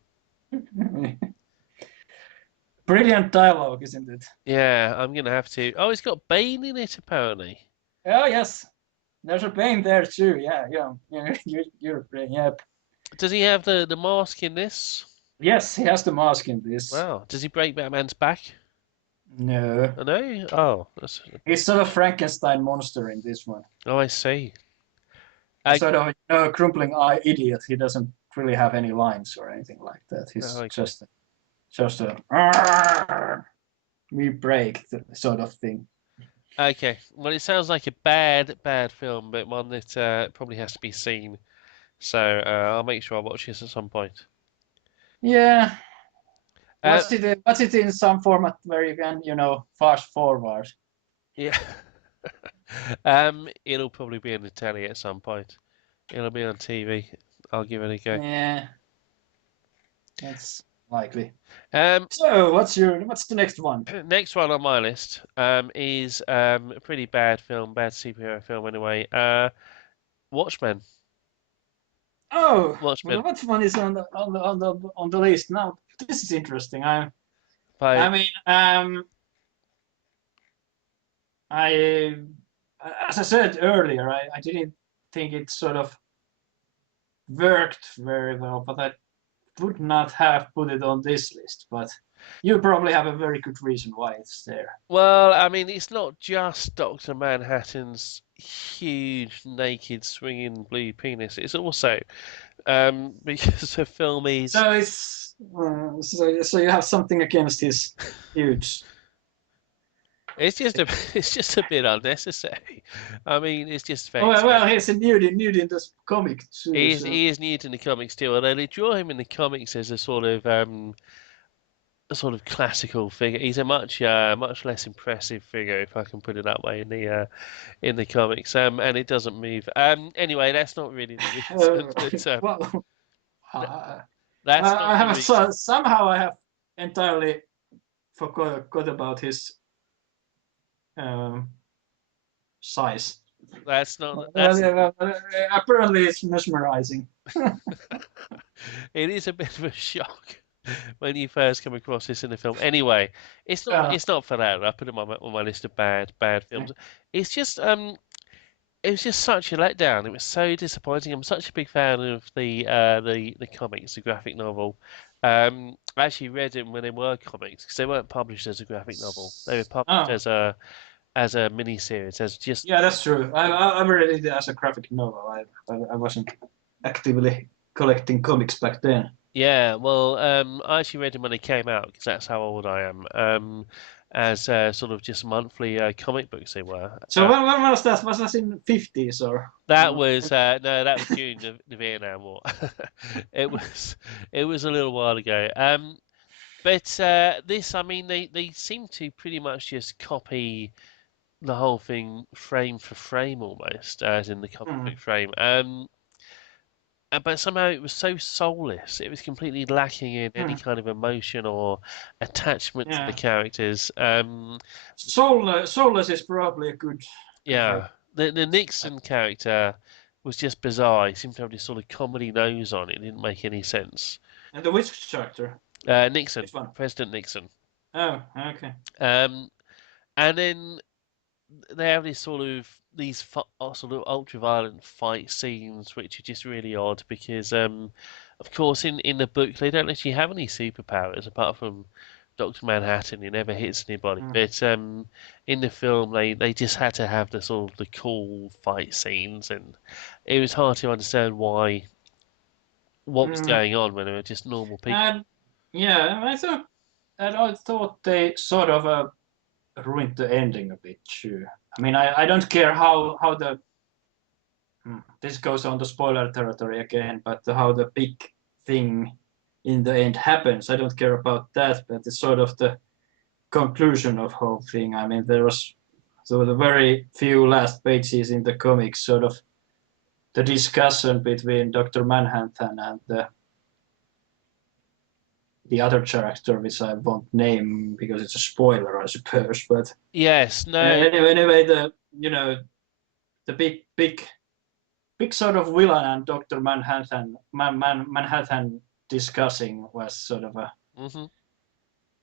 Brilliant dialogue, isn't it? Yeah, I'm gonna have to. Oh, it's got Bane in it apparently. Oh yes, there's a pain there too. Yeah. You're yep. Does he have the mask in this? Yes, he has the mask in this. Wow. Does he break Batman's back? No, Oh, no. Oh, that's. he's sort of Frankenstein monster in this one. Oh, I see. Sort Okay. of crumpling eye idiot. He doesn't really have any lines or anything like that. Oh, He's okay. just a we break the sort of thing. Okay. Well, it sounds like a bad film, but one that probably has to be seen. So I'll make sure I watch this at some point. Yeah, Uh, what's it in some format where you can fast forward? yeah. It'll probably be in the telly at some point. It'll be on TV. I'll give it a go. Yeah, that's likely. Um, So what's the next one? next one on my list is a pretty bad film, bad superhero film anyway. Watchmen. Oh, well, Watchmen what one is on the list now? This is interesting. I by mean, I as I said earlier, I didn't think it sort of worked very well, but I would not have put it on this list. But you probably have a very good reason why it's there. well, I mean, it's not just Doctor Manhattan's huge naked swinging blue penis. It's also because the film is So it's so you have something against his huge. it's just a it's just a bit unnecessary. I mean, it's just very Well, he's a nude in this comic too. So he is new to the comics still, although they draw him in the comics as a sort of classical figure. He's a much less impressive figure, if I can put it that way, in the comics. And it doesn't move. Anyway, that's not really the reason, but well, th- uh, that's I not the have reason. somehow I have entirely forgot about his um, size. That's not that's Well, apparently, it's mesmerizing. it is a bit of a shock when you first come across this in the film. Anyway, Uh, it's not for that. I put it on my list of bad films. It's just it was just such a letdown. It was so disappointing. I'm such a big fan of the comics, the graphic novel. I actually read them when they were comics because they weren't published as a graphic novel. They were published oh, as a mini series, as just yeah, that's true. I read it as a graphic novel. I wasn't actively collecting comics back then. yeah. Well, I actually read them when they came out because that's how old I am. As sort of just monthly comic books they were. So when was that? Was that in 50s That or was no, that was during the Vietnam War. It was it was a little while ago. But this, I mean, they seem to pretty much just copy the whole thing frame for frame almost, as in the comic book hmm, frame. But somehow it was so soulless. It was completely lacking in any hmm, kind of emotion or attachment to the yeah. characters. Soulless is probably a good word. Yeah, the Nixon character was just bizarre. He seemed to have this sort of comedy nose on it. It didn't make any sense. And the witch character, Nixon, which one? President Nixon. Oh, okay. Um, and then they have this sort of ultra violent fight scenes, which are just really odd because, of course, in the book they don't actually have any superpowers apart from Dr. Manhattan. He never hits anybody. Mm. But in the film, they just had to have the sort of the cool fight scenes, and it was hard to understand what was Mm. going on when they were just normal people. And yeah, I thought they sort of ruined the ending a bit too. I mean, I don't care how the this goes on to spoiler territory again, but how the big thing in the end happens. I don't care about that, but it's sort of the conclusion of whole thing. I mean, there was so the very few last pages in the comics, sort of the discussion between Dr. Manhattan and the other character, which I won't name because it's a spoiler, I suppose. But Yes, no, anyway, the big sort of villain and Dr. Manhattan discussing was sort of a hmm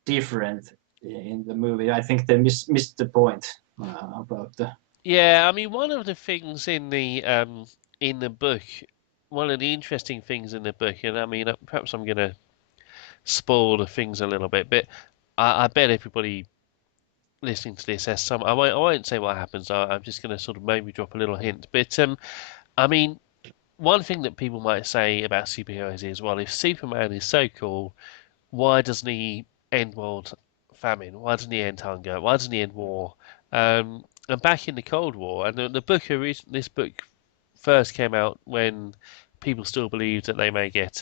different in the movie. I think they missed the point about the. yeah. I mean, one of the things in the book, one of the interesting things in the book, and I mean, perhaps I'm gonna spoil the things a little bit, but I bet everybody listening to this has some. I won't say what happens. I'm just gonna sort of maybe drop a little hint, but I mean, one thing that people might say about superheroes is, well, if Superman is so cool, why doesn't he end world famine? Why doesn't he end hunger? Why doesn't he end war? And back in the Cold War, and the book, this book first came out when people still believed that they may get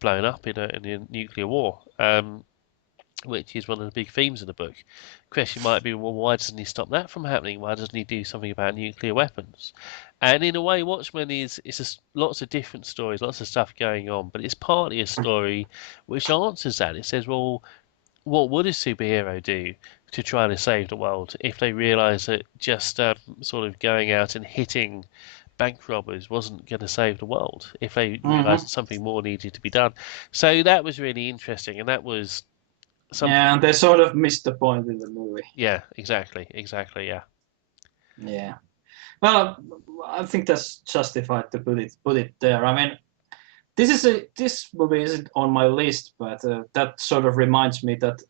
blown up in a nuclear war, which is one of the big themes of the book. Question might be, well, why doesn't he stop that from happening? Why doesn't he do something about nuclear weapons? And in a way, Watchmen is it's just lots of different stories, lots of stuff going on, but it's partly a story which answers that. It says, well, what would a superhero do to try to save the world if they realise that just sort of going out and hitting bank robbers wasn't going to save the world? If they realised Mhm. that something more needed to be done, so that was really interesting, and that was something. Yeah, and they sort of missed the point in the movie. Yeah, exactly, yeah. Yeah. Well, I think that's justified to put it there. I mean, this movie isn't on my list, but that sort of reminds me that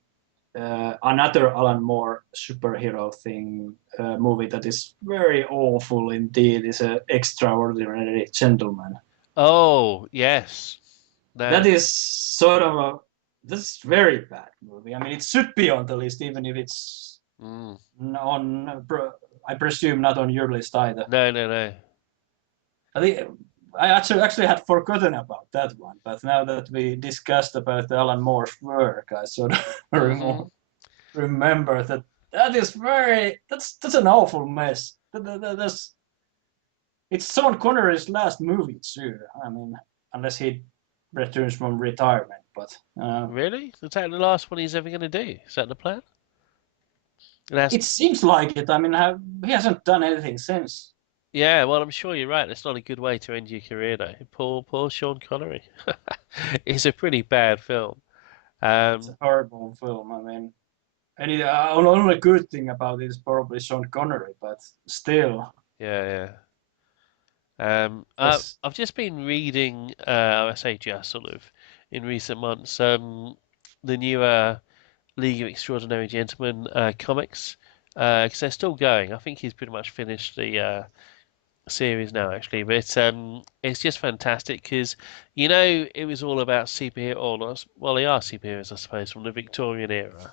another Alan Moore superhero thing movie that is very awful indeed is a Extraordinary Gentleman. Oh, yes. That That, is sort of a this very bad movie. I mean, it should be on the list, even if it's mm, on. I presume not on your list either. no. I think I actually had forgotten about that one, but now that we discussed about Alan Moore's work, I sort of hmm remember that that is that's an awful mess. That's it's Sean Connery's last movie too. I mean, unless he returns from retirement, but Really? Is that the last one he's ever going to do? Is that the plan? That's it seems like it. I mean, he hasn't done anything since. yeah. Well, I'm sure you're right. That's not a good way to end your career, though. Poor Sean Connery. It's a pretty bad film. It's a Um, horrible film. I mean, any only good thing about it is probably Sean Connery, but still, yeah. yes. I've just been reading. I say just sort of in recent months. The newer League of Extraordinary Gentlemen comics, because they're still going. I think he's pretty much finished the series now, actually. But it's just fantastic because it was all about superhero, or not, well, they are superheroes, I suppose, from the Victorian era.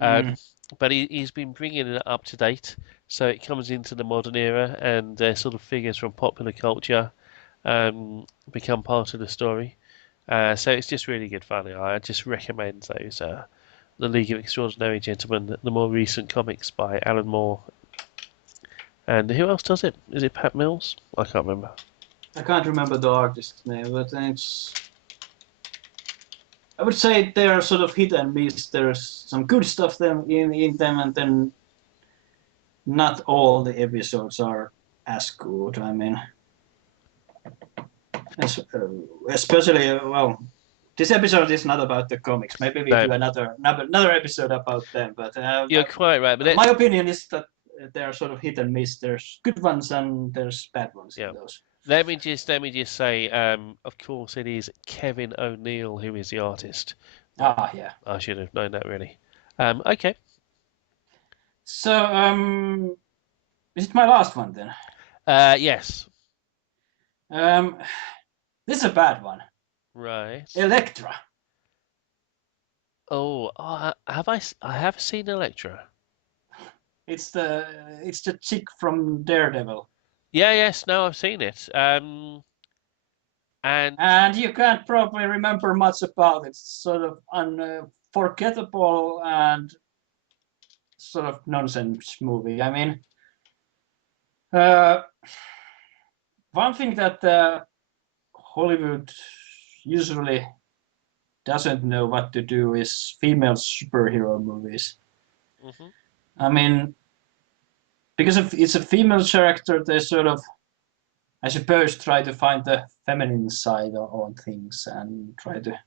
Mm. Um, but he's been bringing it up to date, so it comes into the modern era, and sort of figures from popular culture become part of the story. So it's just really good fun. I just recommend those. The League of Extraordinary Gentlemen, the more recent comics by Alan Moore. And who else does it? Is it Pat Mills? I can't remember. I can't remember the artist's name, but I would say they are sort of hit and miss. There's some good stuff in them, and then not all the episodes are as good. I mean, especially well, this episode is not about the comics. Maybe we No, do another episode about them. But you're quite right. But my let's, opinion is that they are sort of hit and miss. There's good ones and there's bad ones yeah. in those. Let me just say, of course, it is Kevin O'Neill who is the artist. Well, Yeah. I should have known that really. Okay. So, is it my last one then? Yes. Um, this is a bad one. Right. Electra. Oh, have I? I have seen Electra. It's the it's the chick from Daredevil, Yeah, yes, no, I've seen it. And and you can't probably remember much about it. It's sort of unforgettable and sort of nonsense movie. I mean, uh, one thing that Hollywood usually doesn't know what to do is female superhero movies. mhm, I mean, because if it's a female character, they sort of, I suppose, try to find the feminine side on things and try to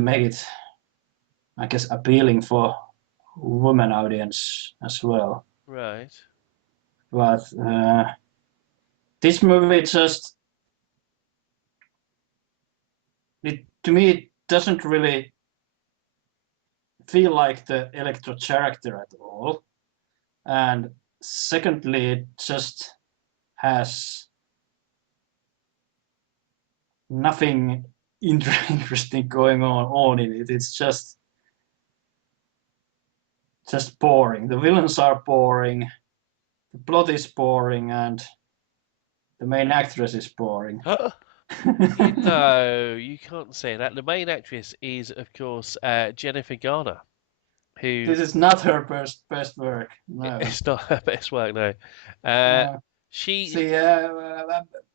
make it, I guess, appealing for women audience as well. right. But this movie just, to me, it doesn't really feel like the Electro character at all. And secondly, it just has nothing interesting going on in it. It's just boring. The villains are boring, the plot is boring, and the main actress is boring. No, you can't say that. The main actress is, of course, Jennifer Garner, who This is not her best work. No. it's not her best work, no. Uh, Uh, she, See,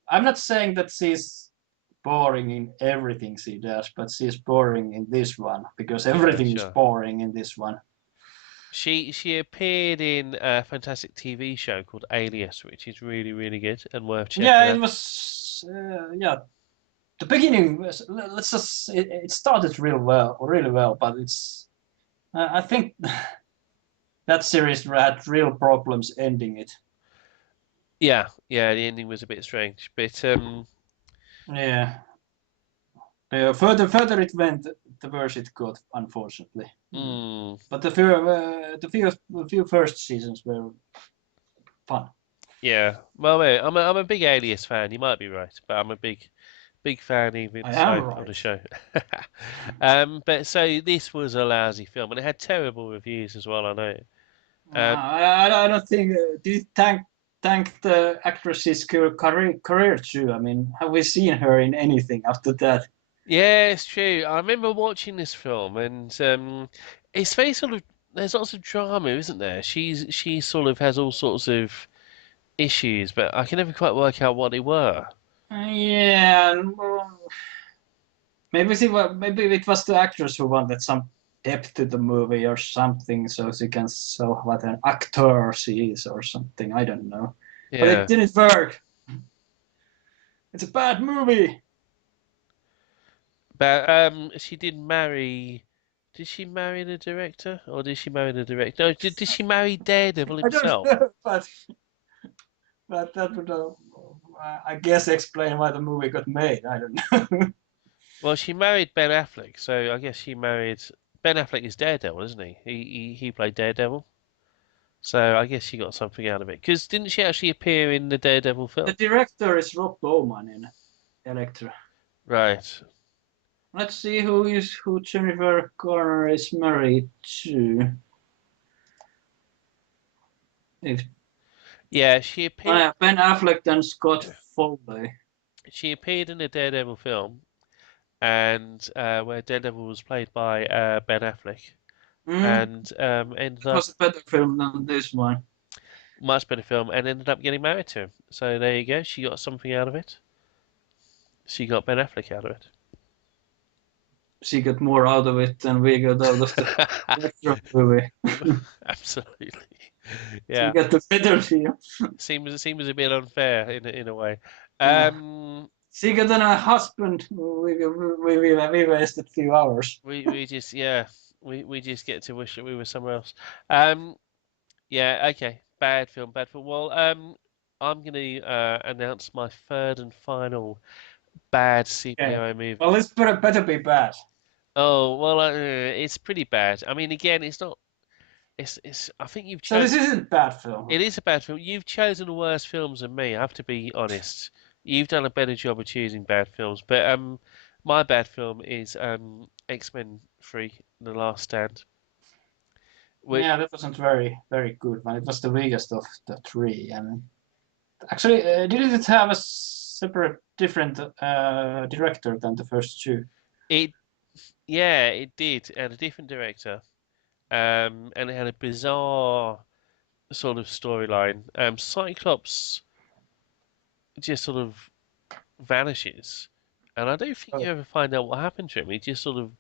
I'm not saying that she's boring in everything she does, but she's boring in this one because sure, everything is sure. boring in this one. She appeared in a fantastic TV show called Alias, which is really, really good and worth checking Yeah, it out. was. Yeah, the beginning was. Let's just. It started really well, but it's. I think that series had real problems ending it. Yeah, yeah, the ending was a bit strange, but Yeah. Further it went, the worse it got, unfortunately. mm, But the few first seasons were fun. yeah. Well, wait, I'm a big Alias fan. You might be right, but I'm a big fan even I am so of the right. show. But so this was a lousy film, and it had terrible reviews as well. I know. Um, I don't think. Do you thank the actress's career too? I mean, have we seen her in anything after that? yeah, it's true. I remember watching this film, and it's very sort of there's lots of drama, isn't there? She sort of has all sorts of issues, but I can never quite work out what they were. Yeah, maybe it was the actress who wanted some depth to the movie or something, so she can show what an actor she is or something. I don't know, but it Yeah, didn't work. It's a bad movie. but she did marry. Did she marry the director, or did she marry the director? No, did she marry Daredevil I don't himself? know, but that would, I guess, explain why the movie got made. I don't know. Well, she married Ben Affleck, so I guess she married Ben Affleck is Daredevil, isn't he? He played Daredevil, so I guess she got something out of it. Because didn't she actually appear in the Daredevil The film? director is Rob Bowman in Electra. Right. Let's see who Jennifer Garner is married to. If Yeah, she appeared. Ben Affleck and Scott Foley. She appeared in the Daredevil film, and where Daredevil was played by Ben Affleck, Mm, and ended it up was a better film than this one. much better film, and ended up getting married to him. So there you go. She got something out of it. She got Ben Affleck out of it. She got more out of it than we got out of the Electra movie. Absolutely. She Yeah. got the better deal. Seems a bit unfair in a way. Uh, Um, she got a husband. We wasted a few hours. we just yeah we just get to wish that we were somewhere else. Yeah, okay. Bad film. Well, I'm gonna announce my third and final bad Okay. superhero movie. Well, this better be bad. Oh well, it's pretty bad. I mean, again, it's not. It's. I think you've So chosen. this isn't bad film. It is a bad film. You've chosen worse films than me. I have to be honest. You've done a better job of choosing bad films. But my bad film is X-Men 3: The Last Stand. Which Yeah, that wasn't very good one. It was the weakest of the three. And actually, didn't it have a separate, different director than the first two? it yeah, it did. It had a different director. And it had a bizarre sort of storyline. Cyclops just sort of vanishes, and I don't think you Oh. ever find out what happened to him. He just sort of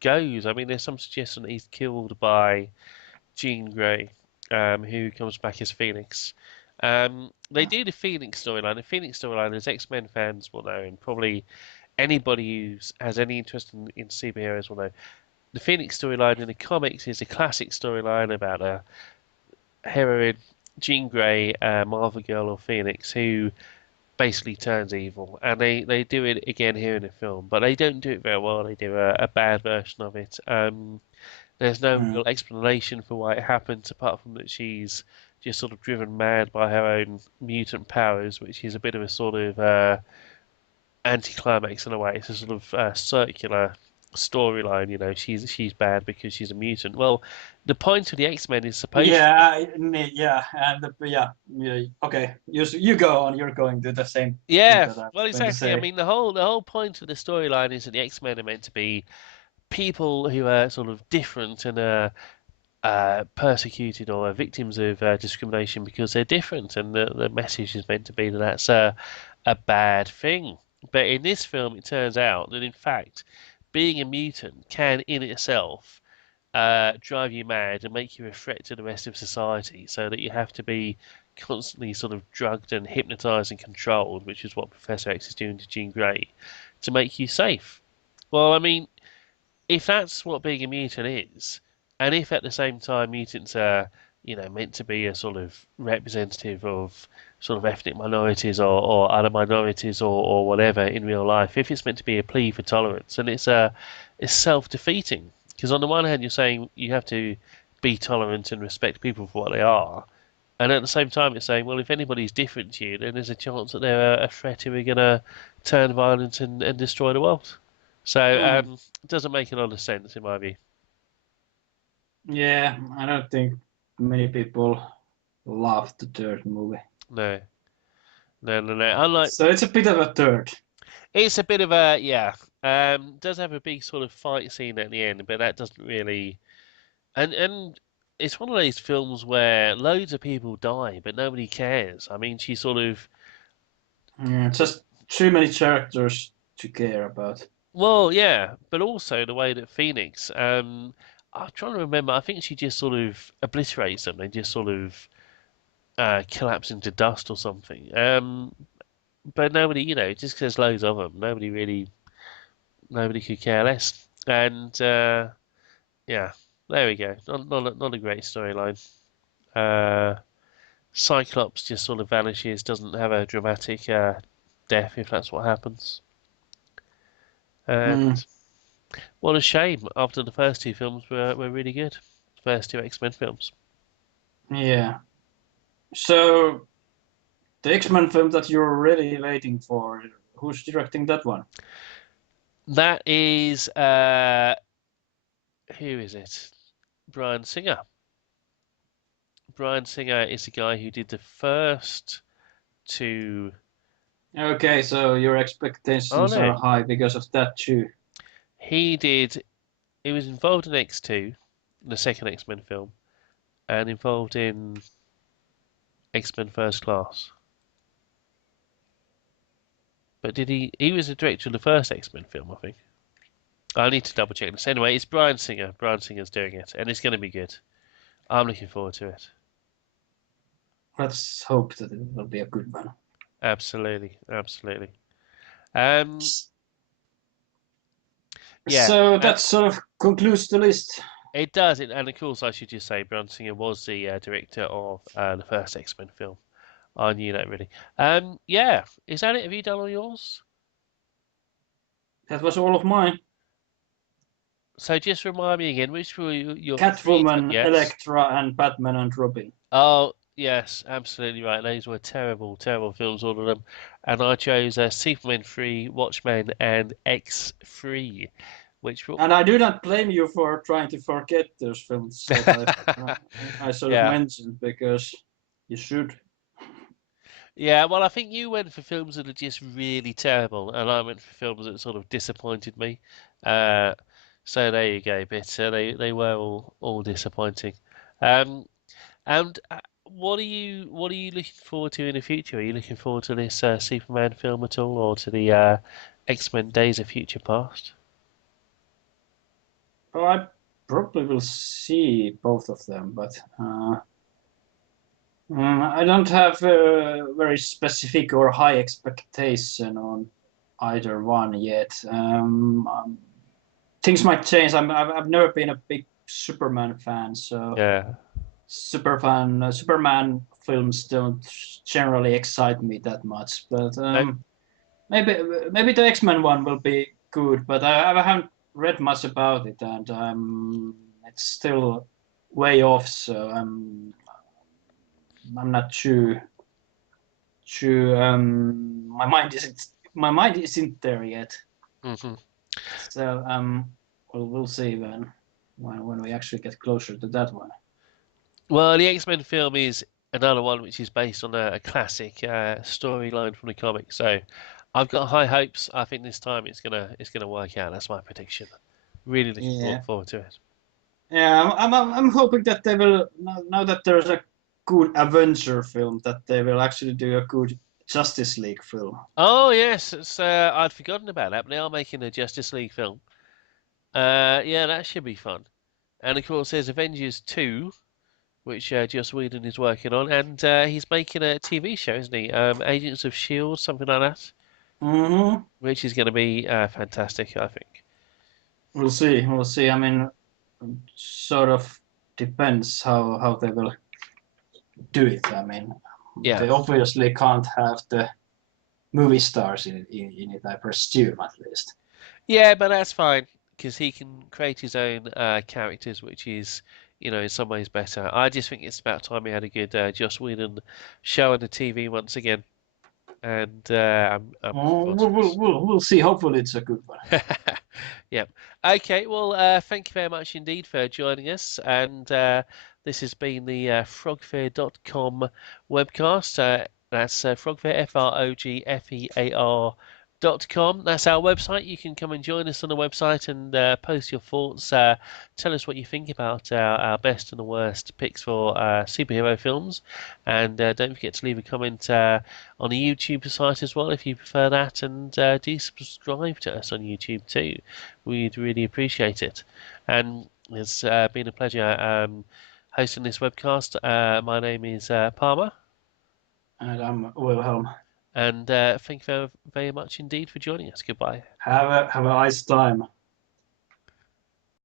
goes. I mean, there's some suggestion that he's killed by Jean Grey, who comes back as Phoenix. They do the Phoenix storyline. The Phoenix storyline, as X-Men fans will know, and probably anybody who has any interest in superheroes will know, the Phoenix storyline in the comics is a classic storyline about a heroine, Jean Grey, Marvel Girl or Phoenix, who basically turns evil, and they do it again here in the film, but they don't do it very well. They do a bad version of it. There's no Mm. real explanation for why it happens, apart from that she's just sort of driven mad by her own mutant powers, which is a bit of a sort of anticlimax in a way. It's a sort of circular storyline. You know, she's bad because she's a mutant. Well, the point of the X-Men is supposed to be. Yeah, yeah, and yeah. Okay, you go on. You're going to the same thing Yeah, that I well, was going to exactly. I say. mean, the whole point of the storyline is that the X-Men are meant to be people who are sort of different and persecuted or are victims of discrimination because they're different, and the message is meant to be that that's a bad thing. But in this film, it turns out that in fact, being a mutant can in itself drive you mad and make you a threat to the rest of society, so that you have to be constantly sort of drugged and hypnotized and controlled, which is what Professor X is doing to Jean Grey, to make you safe. Well, I mean, if that's what being a mutant is, and if at the same time mutants are, meant to be a sort of representative of sort of ethnic minorities or other minorities or whatever in real life, if it's meant to be a plea for tolerance, and it's self-defeating. Because on the one hand, you're saying you have to be tolerant and respect people for what they are, and at the same time, it's saying, well, if anybody's different to you, then there's a chance that they're a threat who are going to turn violent and destroy the world. So Hmm. it doesn't make a lot of sense in my view. Yeah, I don't think many people love the third movie. No, no, no, no. Unlike, So it's a bit of a third. it's a bit of a yeah. Does have a big sort of fight scene at the end, but that doesn't really. And it's one of those films where loads of people die, but nobody cares. I mean, she sort of. Yeah, just too many characters to care about. Well, yeah, but also the way that Phoenix. I'm trying to remember. I think she just sort of obliterates them. They just sort of collapse into dust or something. But nobody, just 'cause there's loads of them, nobody could care less. And yeah, there we go. Not a great storyline. Uh, Cyclops just sort of vanishes, doesn't have a dramatic death if that's what happens. And Mm, what a shame! After the first two films were really good, first two X-Men films. yeah. So the X-Men film that you're really waiting for, who's directing that one? That is who is it? Bryan Singer. Bryan Singer is the guy who did the first two. Okay, so your Oh expectations no, are high because of that too. he did. He was involved in X2, the second X-Men film, and involved in X-Men First Class. But did he? He was the director of the first X-Men film, I think. I need to double check this. Anyway, it's Bryan Singer. Bryan Singer's doing it, and it's going to be good. I'm looking forward to it. Let's hope that it will be a good one. Absolutely, absolutely. Um, yeah, So that sort of concludes the list. it does. And of course, I should just say, Bryan Singer was the director of the first X-Men film. I knew that really. Yeah, is that it? Have you done all yours? That was all of mine. So just remind me again, which were your three? Catwoman, Yes. Elektra, and Batman and Robin. Oh, yes, absolutely right. Those were terrible, terrible films, all of them. And I chose Superman 3, Watchmen, and X3, which were. And I do not blame you for trying to forget those films that I sort of Yeah. mentioned because you should. Yeah, well, I think you went for films that are just really terrible, and I went for films that sort of disappointed me. Uh, so there you go. But they were all disappointing. Um, and what are you looking forward to in the future? Are you looking forward to this Superman film at all, or to the X-Men Days of Future Past? Well, I probably will see both of them, but I don't have a very specific or high expectation on either one yet. Things might change. I've never been a big Superman fan, so Yeah. Superman films don't generally excite me that much. But No. maybe maybe the X-Men one will be good. But I haven't read much about it, and it's still way off. So I'm not too my mind isn't there yet. Hmm. So we'll see when we actually get closer to that one. Well, the X-Men film is another one which is based on a classic storyline from the comics. So I've got high hopes. I think this time it's gonna work out. That's my prediction. Really looking Yeah, forward to it. yeah. I'm hoping that they will now that there's a good Avenger film that they will actually do a good Justice League film. Oh yes, I'd forgotten about that. But they are making a Justice League film. Yeah, that should be fun. And of course, there's Avengers 2, which Joss Whedon is working on, and he's making a TV show, isn't he? Agents of Shield, something like that, Hmm. which is going to be fantastic, I think. We'll see. We'll see. I mean, sort of depends how they will do it. I mean, Yeah, they obviously can't have the movie stars in it, I presume, at least. yeah, but that's fine because he can create his own characters, which is, in some ways better. I just think it's about time we had a good Joss Whedon show on the TV once again, and I'm looking Oh, forward to this. we'll see. Hopefully, it's a good one. Yep. Okay. Well, thank you very much indeed for joining us. And this has been the frogfair.com webcast. That's frogfair, frogfear.com. That's our website. You can come and join us on the website and post your thoughts. Tell us what you think about our best and the worst picks for superhero films. And don't forget to leave a comment on the YouTube site as well if you prefer that. And do subscribe to us on YouTube too. We'd really appreciate it. And it's been a pleasure hosting this webcast. My name is Palmer, And I'm Wilhelm. and thank you very, very much indeed for joining us. Goodbye. Have a nice time.